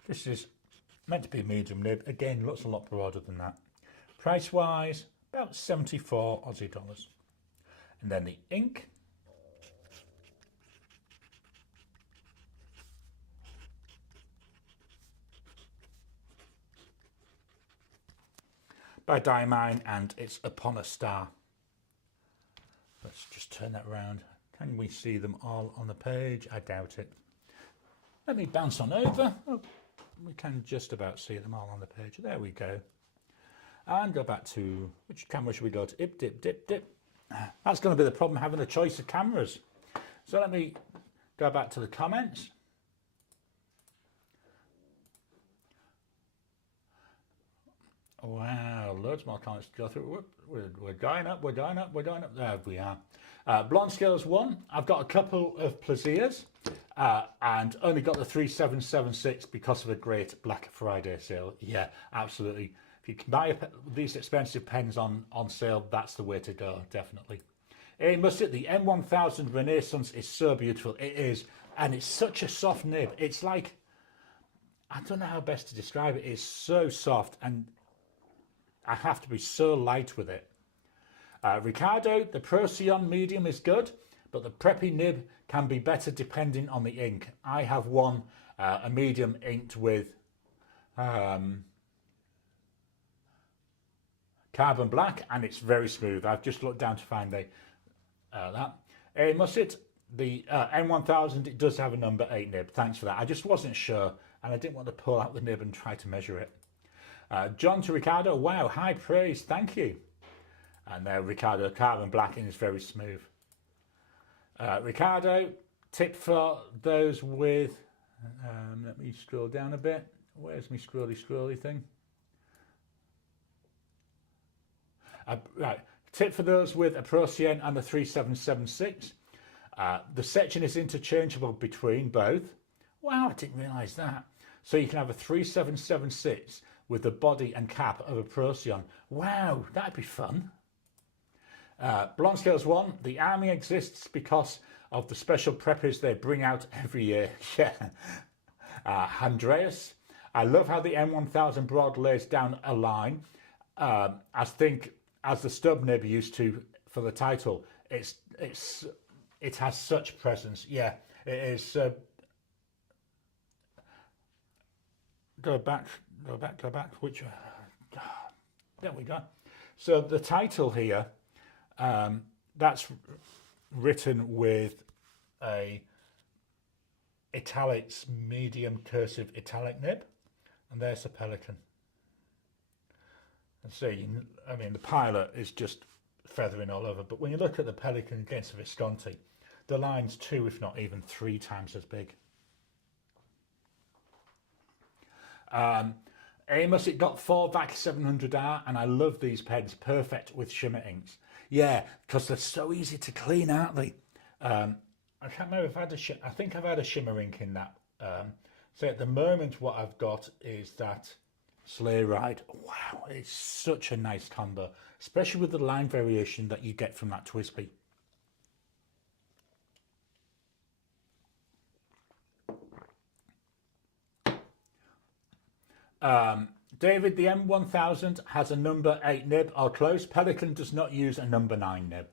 This is meant to be a medium nib. Again, looks a lot broader than that. Price wise, about 74 Aussie dollars. And then the ink. By Diamine, and it's Upon a Star. Let's just turn that around. Can we see them all on the page? I doubt it. Let me bounce on over. Oh, we can just about see them all on the page. There we go. And go back to, which camera should we go to? Dip, dip, dip, dip. That's going to be the problem, having a choice of cameras. So let me go back to the comments. Wow, loads more comments to go through. We're going up, we're going up, we're going up. There we are. Blonde Scales 1. I've got a couple of Plaisirs and only got the 3776 because of a great Black Friday sale. Yeah, absolutely. If you can buy these expensive pens on sale, that's the way to go, definitely. Hey, must it? The M1000 Renaissance is so beautiful. It is. And it's such a soft nib. It's like, I don't know how best to describe it. It's so soft and I have to be so light with it. Ricardo, the Procyon medium is good, but the preppy nib can be better depending on the ink. I have one, a medium inked with carbon black, and it's very smooth. I've just looked down to find that. Must it? The M1000, it does have a number 8 nib. Thanks for that. I just wasn't sure, and I didn't want to pull out the nib and try to measure it. John to Ricardo, wow, high praise, thank you. And there, Ricardo, carbon black, and it's very smooth. Ricardo, tip for those with, let me scroll down a bit. Where's my scrolly thing? Right, tip for those with a Procyon and a 3776. The section is interchangeable between both. Wow, I didn't realise that. So you can have a 3776 with the body and cap of a Procyon. Wow, that'd be fun. Blonde Scales 1, the army exists because of the special preppies they bring out every year. Yeah. Andreas, I love how the M1000 broad lays down a line. As the stub nib used to for the title. It has such presence. Yeah, it is. Go back. Which? There we go. So the title here, that's written with a italics medium cursive italic nib, and there's a pelican. And see, I mean, the pilot is just feathering all over, but when you look at the pelican against the Visconti, the line's 2, if not even 3 times as big. Amos, it got 4 VAC 700R, and I love these pens, perfect with shimmer inks. Yeah, because they're so easy to clean, aren't they? I can't remember if I think I've had a shimmer ink in that. So at the moment, what I've got is that Sleigh Ride. Wow, it's such a nice combo, especially with the line variation that you get from that Twisby. David, the M1000 has a number 8 nib or close. Pelican does not use a number 9 nib.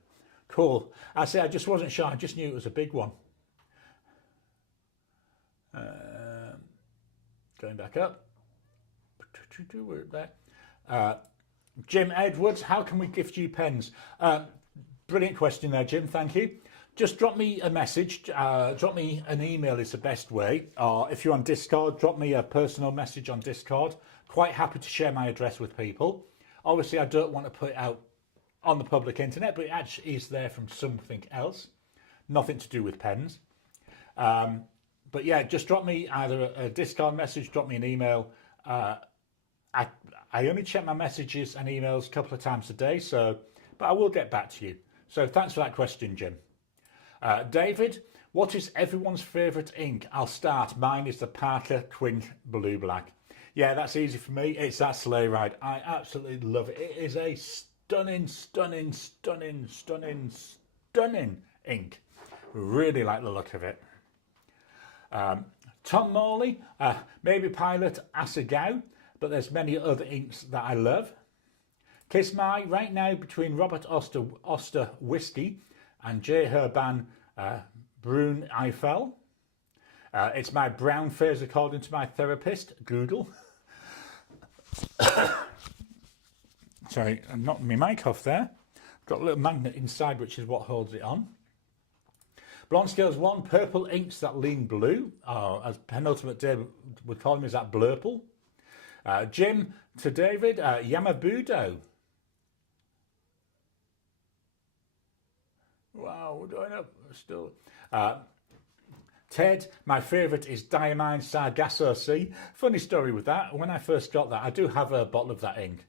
Cool. I just wasn't sure. I just knew it was a big one. Going back up. We're there. Jim Edwards, how can we gift you pens? Brilliant question there, Jim. Thank you. Just drop me a message. Drop me an email is the best way. Or if you're on Discord, drop me a personal message on Discord. Quite happy to share my address with people. Obviously, I don't want to put it out on the public internet, but it actually is there from something else. Nothing to do with pens. But yeah, just drop me either a Discord message, drop me an email. I only check my messages and emails a couple of times a day, but I will get back to you. So thanks for that question, Jim. David, what is everyone's favourite ink? I'll start. Mine is the Parker Quint Blue Black. Yeah, that's easy for me. It's that Sleigh Ride. I absolutely love it. It is a stunning ink. Really like the look of it. Tom Morley, maybe Pilot Asagao, but there's many other inks that I love. Kiss My, right now between Robert Oster Whiskey and J. Herban Brune Eiffel. It's my brown phase according to my therapist, Google. Sorry, I knocked my mic off there. Got a little magnet inside, which is what holds it on. Blonde Scales 1, purple inks that lean blue. Or as penultimate David would call them, is that blurple. Jim to David, Yamabudo. Wow, we're going up still. Ted, my favourite is Diamine Sargasso Sea. Funny story with that. When I first got that, I do have a bottle of that ink.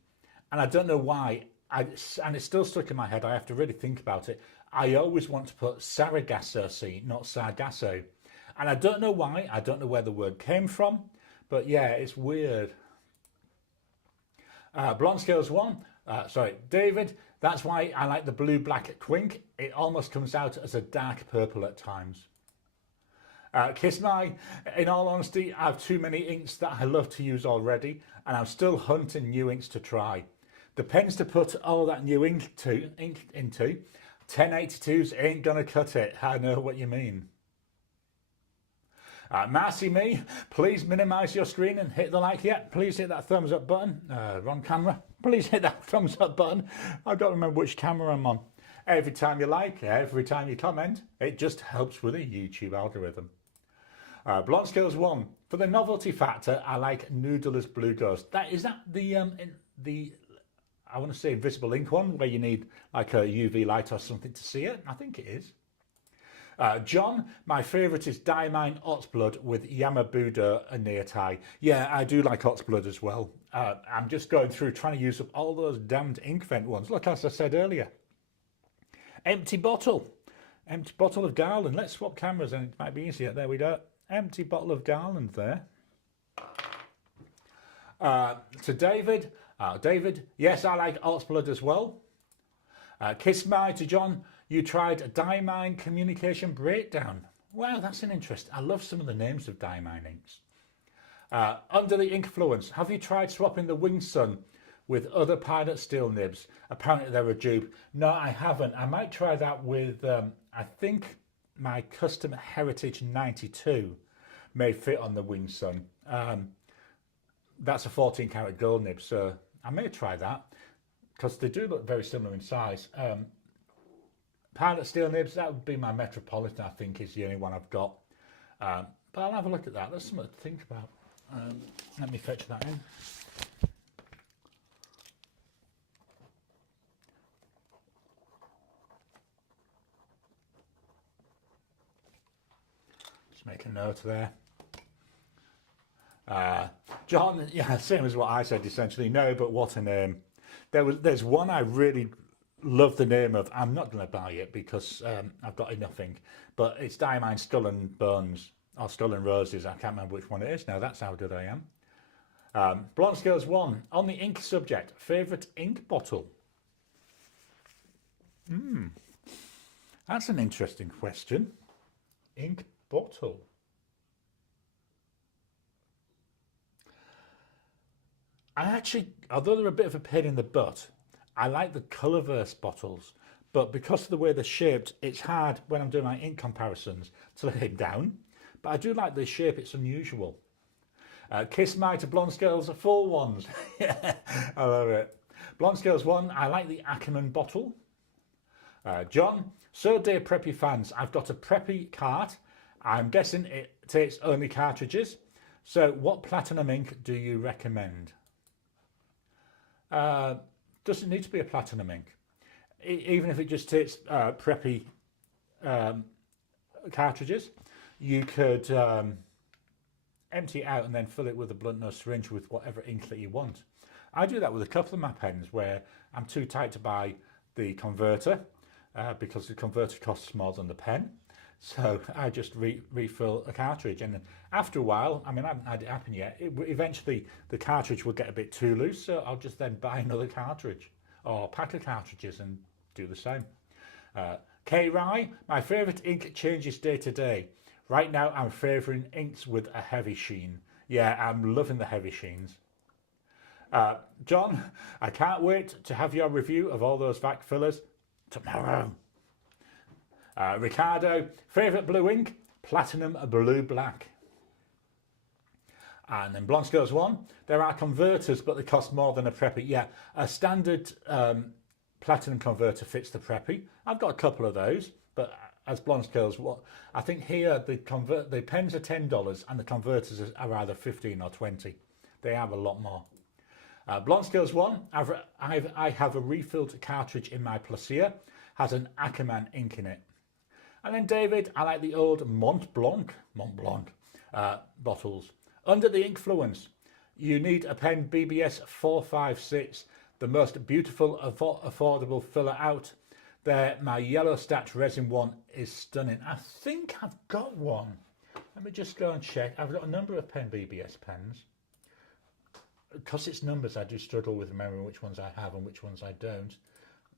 And I don't know why, and it's still stuck in my head. I have to really think about it. I always want to put Sargasso Sea, not Sargasso. And I don't know why. I don't know where the word came from. But yeah, it's weird. Blonde Scales 1. David, That's why I like the blue-black Quink. It almost comes out as a dark purple at times. Kiss My, in all honesty, I have too many inks that I love to use already, and I'm still hunting new inks to try. The pens to put all that new ink into, 1082s ain't gonna cut it. I know what you mean. Marcy Me, please minimise your screen and hit the like. Yeah, please hit that thumbs up button. Wrong camera. Please hit that thumbs up button. I don't remember which camera I'm on. Every time you like, every time you comment, it just helps with the YouTube algorithm. Blonde Skills 1. For the novelty factor, I like Noodler's Blue Ghost. Is that the I want to say invisible ink one, where you need like a UV light or something to see it? I think it is. John, my favourite is Diamine Otsblood with Yamabudo and Neotai. Yeah, I do like Otsblood as well. I'm just going through trying to use up all those damned Inkvent ones. Look, as I said earlier. Empty bottle of Garland. Let's swap cameras and it might be easier. There we go. Empty bottle of Garland there. To David. David, yes, I like Otsblood as well. Kiss My to John. You tried a Diamine Communication Breakdown. Wow, that's an interest. I love some of the names of Diamine inks. Under the Inkfluence, have you tried swapping the Winged Sun with other Pilot Steel nibs? Apparently they're a dupe. No, I haven't. I might try that with, I think my Custom Heritage 92 may fit on the Winged Sun. That's a 14 karat gold nib, so I may try that because they do look very similar in size. Pilot Steel nibs, that would be my Metropolitan, I think, is the only one I've got. But I'll have a look at that. That's something to think about. Let me fetch that in. Just make a note there. John, yeah, same as what I said essentially. No, but what a name. There's one I really love the name of. I'm not going to buy it because I've got enough ink, but it's Diamine Skull and Bones, or Skull and Roses. I can't remember which one it is now. That's how good I am. Blonde Scales 1. On the ink subject, favourite ink bottle? That's an interesting question. Ink bottle. I actually, although they're a bit of a pain in the butt, I like the Colourverse bottles, but because of the way they're shaped, it's hard when I'm doing my ink comparisons to lay it down. But I do like the shape, it's unusual. Kiss My to Blonde Scales are full ones. Yeah, I love it. Blonde Scales 1, I like the Ackerman bottle. John, so dear Preppy fans, I've got a Preppy cart. I'm guessing it takes only cartridges. So what platinum ink do you recommend? Doesn't need to be a platinum ink. Even if it just takes Preppy cartridges, you could empty it out and then fill it with a blunt nose syringe with whatever ink that you want. I do that with a couple of my pens where I'm too tight to buy the converter because the converter costs more than the pen. So I just refill a cartridge, and then after a while, I mean, I haven't had it happen yet, eventually the cartridge will get a bit too loose, so I'll just then buy another cartridge or pack of cartridges and do the same. K. Rye, my favourite ink changes day to day. Right now I'm favouring inks with a heavy sheen. Yeah, I'm loving the heavy sheens. John, I can't wait to have your review of all those vac fillers tomorrow. Ricardo, favourite blue ink? Platinum Blue Black. And then Blonde Scales 1, there are converters, but they cost more than a Preppy. Yeah, a standard platinum converter fits the Preppy. I've got a couple of those, but as Blonde Scales, I think here the pens are $10 and the converters are either 15 or 20. They have a lot more. Blonde Scales 1, I have a refilled cartridge in my Plaisir, has an Ackerman ink in it. And then David, I like the old Mont Blanc bottles. Under the Inkfluence, you need a pen BBS 456, the most beautiful, affordable filler out there. My yellow Statch resin one is stunning. I think I've got one. Let me just go and check. I've got a number of pen BBS pens. Because it's numbers, I do struggle with remembering which ones I have and which ones I don't.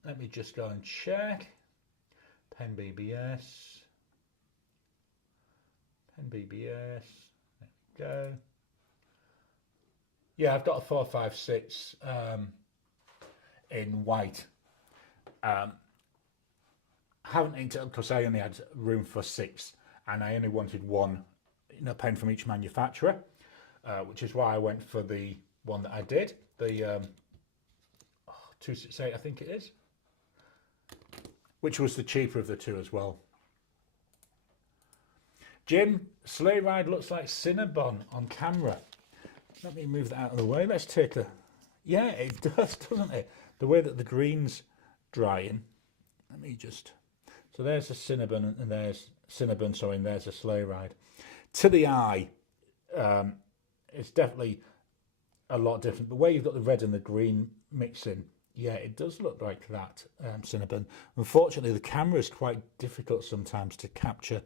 let me just go and check. Pen BBS. Pen BBS. There we go. Yeah, I've got a 456 in white. Haven't inked it up because I only had room for 6, and I only wanted one, pen from each manufacturer, which is why I went for the one that I did, the 268, I think it is, which was the cheaper of the two as well. Jim, sleigh ride looks like Cinnabon on camera. Let me move that out of the way. Let's take a... Yeah, it does, doesn't it? The way that the green's drying. Let me just... So there's a Cinnabon, and there's Cinnabon, sorry, and there's a sleigh ride. To the eye, it's definitely a lot different. The way you've got the red and the green mixing, yeah, it does look like that, Cinnabon. Unfortunately, the camera is quite difficult sometimes to capture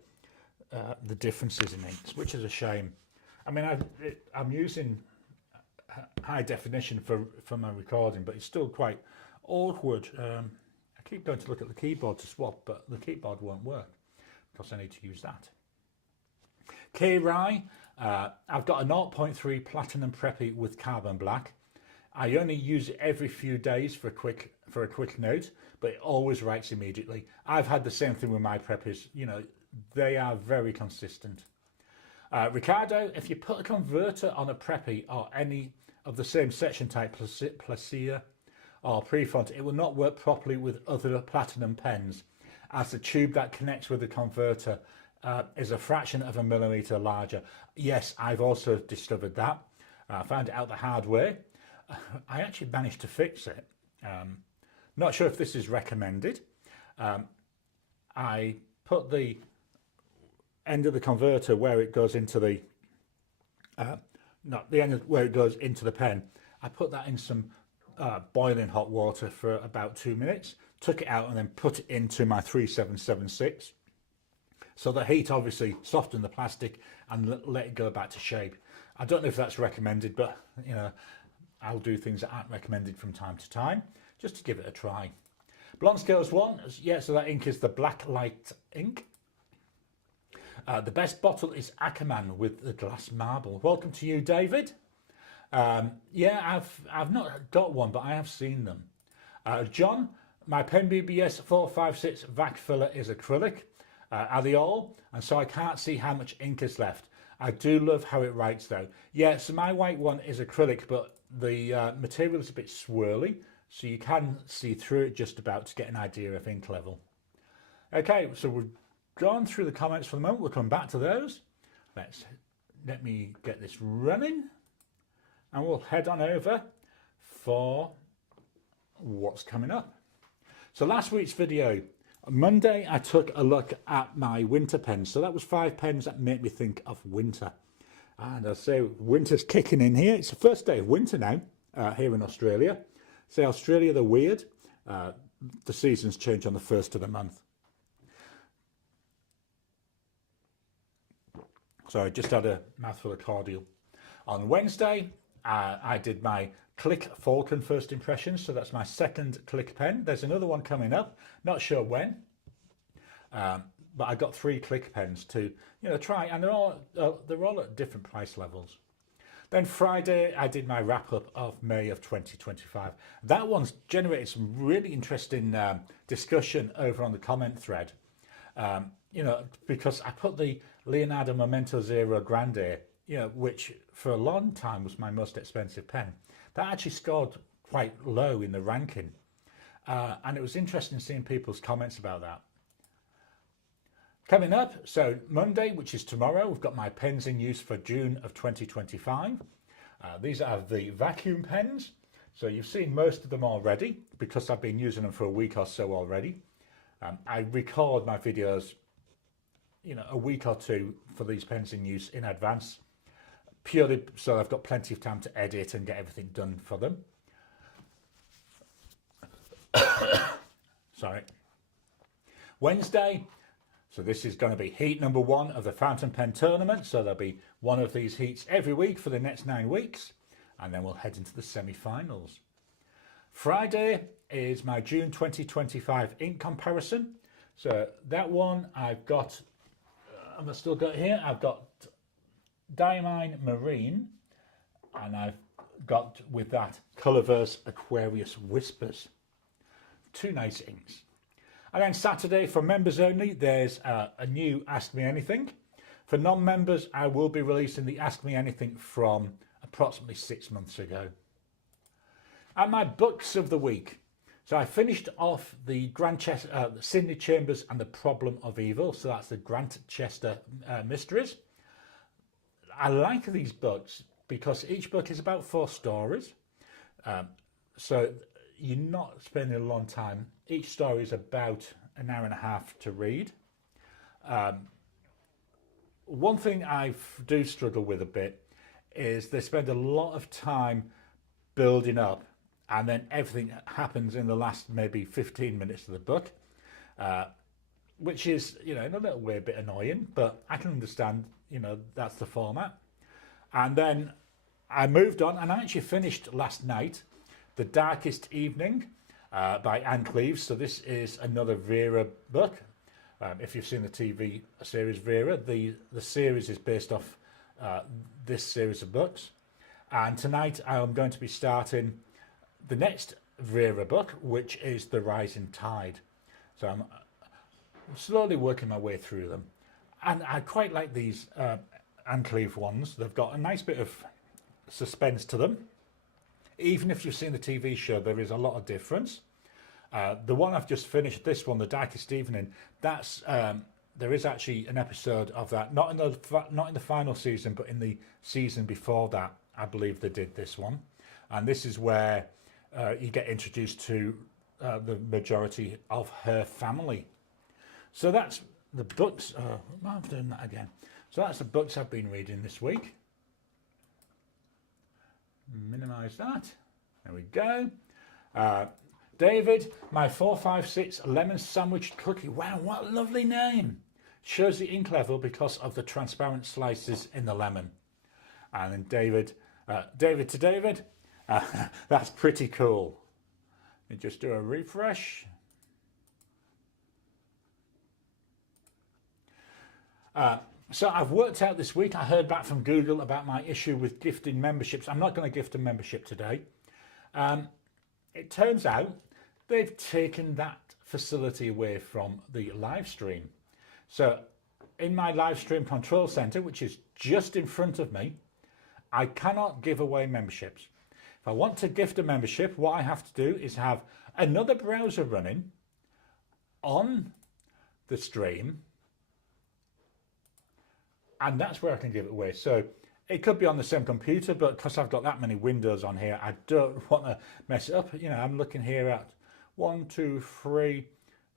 the differences in inks, which is a shame. I mean, I'm using high definition for my recording, but it's still quite awkward. I keep going to look at the keyboard to swap, but the keyboard won't work because I need to use that. Garry, I've got a 0.3 Platinum Preppy with carbon black. I only use it every few days for a quick note, but it always writes immediately. I've had the same thing with my Preppies. They are very consistent. Ricardo, if you put a converter on a Preppy or any of the same section type, Placia or Prefont, it will not work properly with other Platinum pens, as the tube that connects with the converter is a fraction of a millimetre larger. Yes, I've also discovered that. I found it out the hard way. I actually managed to fix it. Not sure if this is recommended. I put the end of the converter where it goes into the not the end of where it goes into the pen. I put that in some boiling hot water for about 2 minutes, took it out and then put it into my 3776. So the heat obviously softened the plastic and let it go back to shape. I don't know if that's recommended, but I'll do things that aren't recommended from time to time, just to give it a try. Blonde Scales 1, yeah, so that ink is the Black Light ink. The best bottle is Ackerman with the glass marble. Welcome to you, David. Yeah, I've not got one, but I have seen them. John, my Pen BBS 456 vac filler is acrylic. Are they all? And so I can't see how much ink is left. I do love how it writes though. Yeah, so my white one is acrylic, but the material is a bit swirly, so you can see through it just about to get an idea of ink level. Okay, so we've gone through the comments for the moment. We'll come back to those. Let me get this running, and we'll head on over for what's coming up. So last week's video, Monday, I took a look at my winter pens. So that was 5 pens that made me think of winter. And I say winter's kicking in here. It's the first day of winter now here in Australia. Say Australia, they're weird. The seasons change on the 1st of the month. So I just had a mouthful of cordial. On Wednesday, I did my Click Falcon first impressions. So that's my second Click pen. There's another one coming up. Not sure when. But I got 3 Click pens to try, and they're all at different price levels. Then Friday, I did my wrap up of May of 2025. That one's generated some really interesting discussion over on the comment thread. Because I put the Leonardo Momento Zero Grande, which for a long time was my most expensive pen. That actually scored quite low in the ranking. And it was interesting seeing people's comments about that. Coming up, so Monday, which is tomorrow, we've got my pens in use for June of 2025. These are the vacuum pens. So you've seen most of them already because I've been using them for a week or so already. I record my videos, a week or two for these pens in use in advance, purely so I've got plenty of time to edit and get everything done for them. Sorry. Wednesday. So this is going to be heat number 1 of the fountain pen tournament. So there'll be one of these heats every week for the next 9 weeks. And then we'll head into the semi-finals. Friday, is my June 2025 ink comparison. So that one I've got, I've still got here, I've got Diamine Marine, and I've got with that Colourverse Aquarius Whispers. Two nice inks. And then Saturday for members only, there's a new Ask Me Anything. For non-members, I will be releasing the Ask Me Anything from approximately 6 months ago. And my books of the week. So I finished off the Sidney Chambers and the Problem of Evil. So that's the Grantchester mysteries. I like these books because each book is about 4 stories. So you're not spending a long time. Each story is about an hour and a half to read. One thing I do struggle with a bit is they spend a lot of time building up, and then everything happens in the last maybe 15 minutes of the book, which is, in a little way a bit annoying, but I can understand, that's the format. And then I moved on, and I actually finished last night The Darkest Evening by Anne Cleves. So this is another Vera book. If you've seen the TV series Vera, the series is based off this series of books. And tonight I'm going to be starting the next Vera book, which is The Rising Tide. So I'm slowly working my way through them. And I quite like these Anne Cleves ones. They've got a nice bit of suspense to them. Even if you've seen the TV show, there is a lot of difference. The one I've just finished, this one, The Darkest Evening, that's there is actually an episode of that, not in the final season, but in the season before that. I believe they did this one, and this is where you get introduced to the majority of her family. So that's the books. I'm doing that again. So that's the books I've been reading this week. Minimize that. There we go. David, my 456 lemon sandwich cookie. Wow, what a lovely name. Shows the ink level because of the transparent slices in the lemon. And then David to David, that's pretty cool. Let me just do a refresh. So I've worked out this week, I heard back from Google about my issue with gifting memberships. I'm not going to gift a membership today. It turns out they've taken that facility away from the live stream. So in my live stream control center, which is just in front of me, I cannot give away memberships. If I want to gift a membership, what I have to do is have another browser running on the stream, and that's where I can give it away. So it could be on the same computer, but because I've got that many windows on here, I don't want to mess it up. I'm looking here at 1, 2, 3,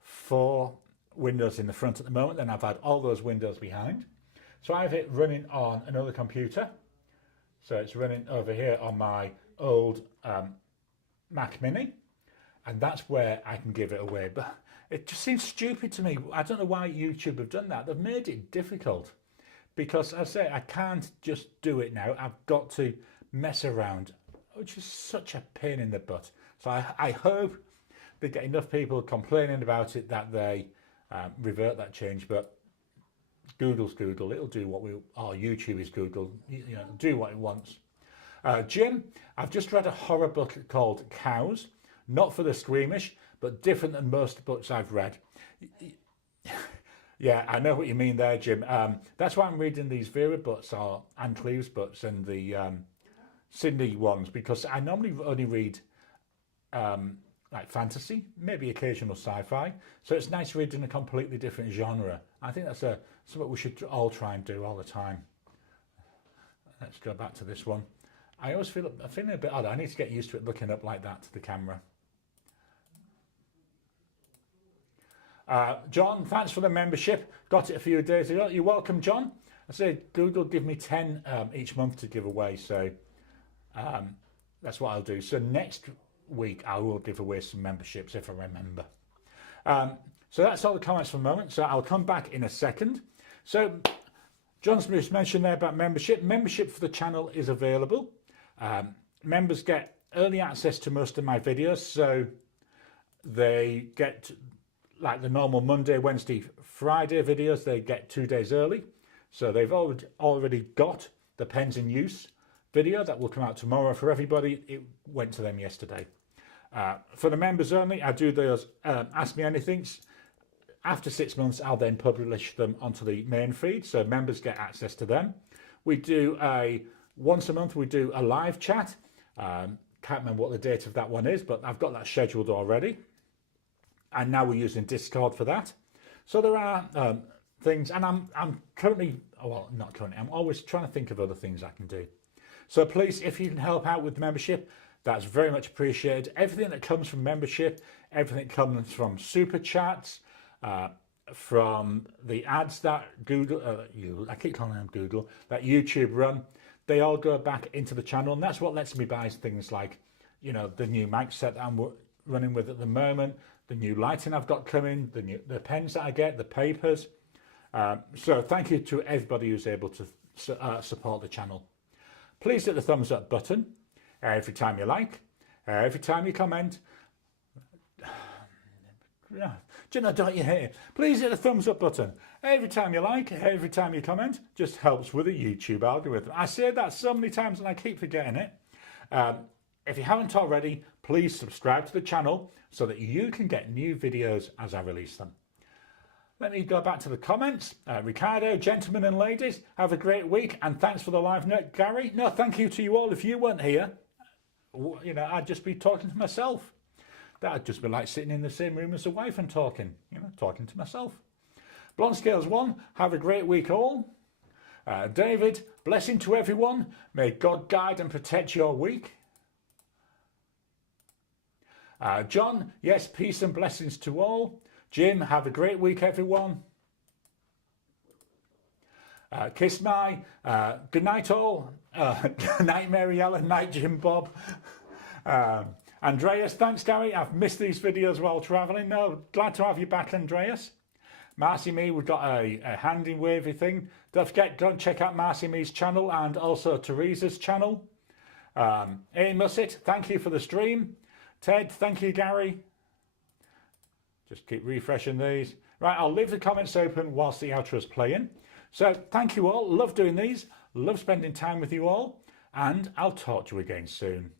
4 windows in the front at the moment. Then I've had all those windows behind. So I have it running on another computer. So it's running over here on my old Mac Mini, and that's where I can give it away. But it just seems stupid to me. I don't know why YouTube have done that. They've made it difficult. Because as I say, I can't just do it now. I've got to mess around, which is such a pain in the butt. So I hope they get enough people complaining about it that they revert that change. But Google's Google. It'll do what YouTube is Google. Do what it wants. Jim, I've just read a horror book called Cows. Not for the squeamish, but different than most books I've read. Yeah, I know what you mean there, Jim. That's why I'm reading these Vera books or Anne Cleves books and the Cindy ones, because I normally only read like fantasy, maybe occasional sci-fi. So it's nice reading a completely different genre. I think that's something we should all try and do all the time. Let's go back to this one. I always feel I'm feeling a bit odd. I need to get used to it looking up like that to the camera. John, thanks for the membership. Got it a few days ago. You're welcome, John. I said Google give me 10 each month to give away, so that's what I'll do. So next week I will give away some memberships if I remember. So that's all the comments for the moment. So I'll come back in a second. So John's just mentioned there about membership. Membership for the channel is available. Members get early access to most of my videos. So They get, like the normal Monday, Wednesday, Friday videos, they get 2 days early. So they've already got the pens in use video that will come out tomorrow for everybody. It went to them yesterday. For the members only, I do those Ask Me Anythings. After 6 months, I'll then publish them onto the main feed, so members get access to them. We do once a month, we do a live chat. Can't remember what the date of that one is, but I've got that scheduled already. And now we're using Discord for that. So there are things, and I'm currently, well, not currently, I'm always trying to think of other things I can do. So please, if you can help out with membership, that's very much appreciated. Everything that comes from membership, everything comes from super chats, from the ads that Google, I keep calling them Google, that YouTube run, they all go back into the channel, and that's what lets me buy things like, you know, the new mic set that I'm running with at the moment, the new lighting I've got coming, the pens that I get, the papers. So thank you to everybody who's able to support the channel. Please hit the thumbs up button every time you like, every time you comment. Do you know, don't you hear? Please hit the thumbs up button every time you like, every time you comment. Just helps with the YouTube algorithm. I say that so many times and I keep forgetting it. If you haven't already, please subscribe to the channel so that you can get new videos as I release them. Let me go back to the comments. Ricardo, gentlemen and ladies, have a great week, and thanks for the live note. Gary, no, thank you to you all. If you weren't here, you know, I'd just be talking to myself. That'd just be like sitting in the same room as the wife and talking, you know, talking to myself. Blonde Scales 1, have a great week all. David, blessing to everyone. May God guide and protect your week. John, yes, peace and blessings to all. Jim, have a great week, everyone. Kiss my, good night all. Good night, Mary Ellen, night, Jim Bob. Andreas, thanks, Gary. I've missed these videos while travelling. No, glad to have you back, Andreas. Marcy Me, we've got a handy wavy thing. Don't forget, go and check out Marcy Me's channel and also Teresa's channel. Ian Musset, thank you for the stream. Ted, thank you, Gary. Just keep refreshing these. Right, I'll leave the comments open whilst the outro's playing. So thank you all. Love doing these. Love spending time with you all. And I'll talk to you again soon.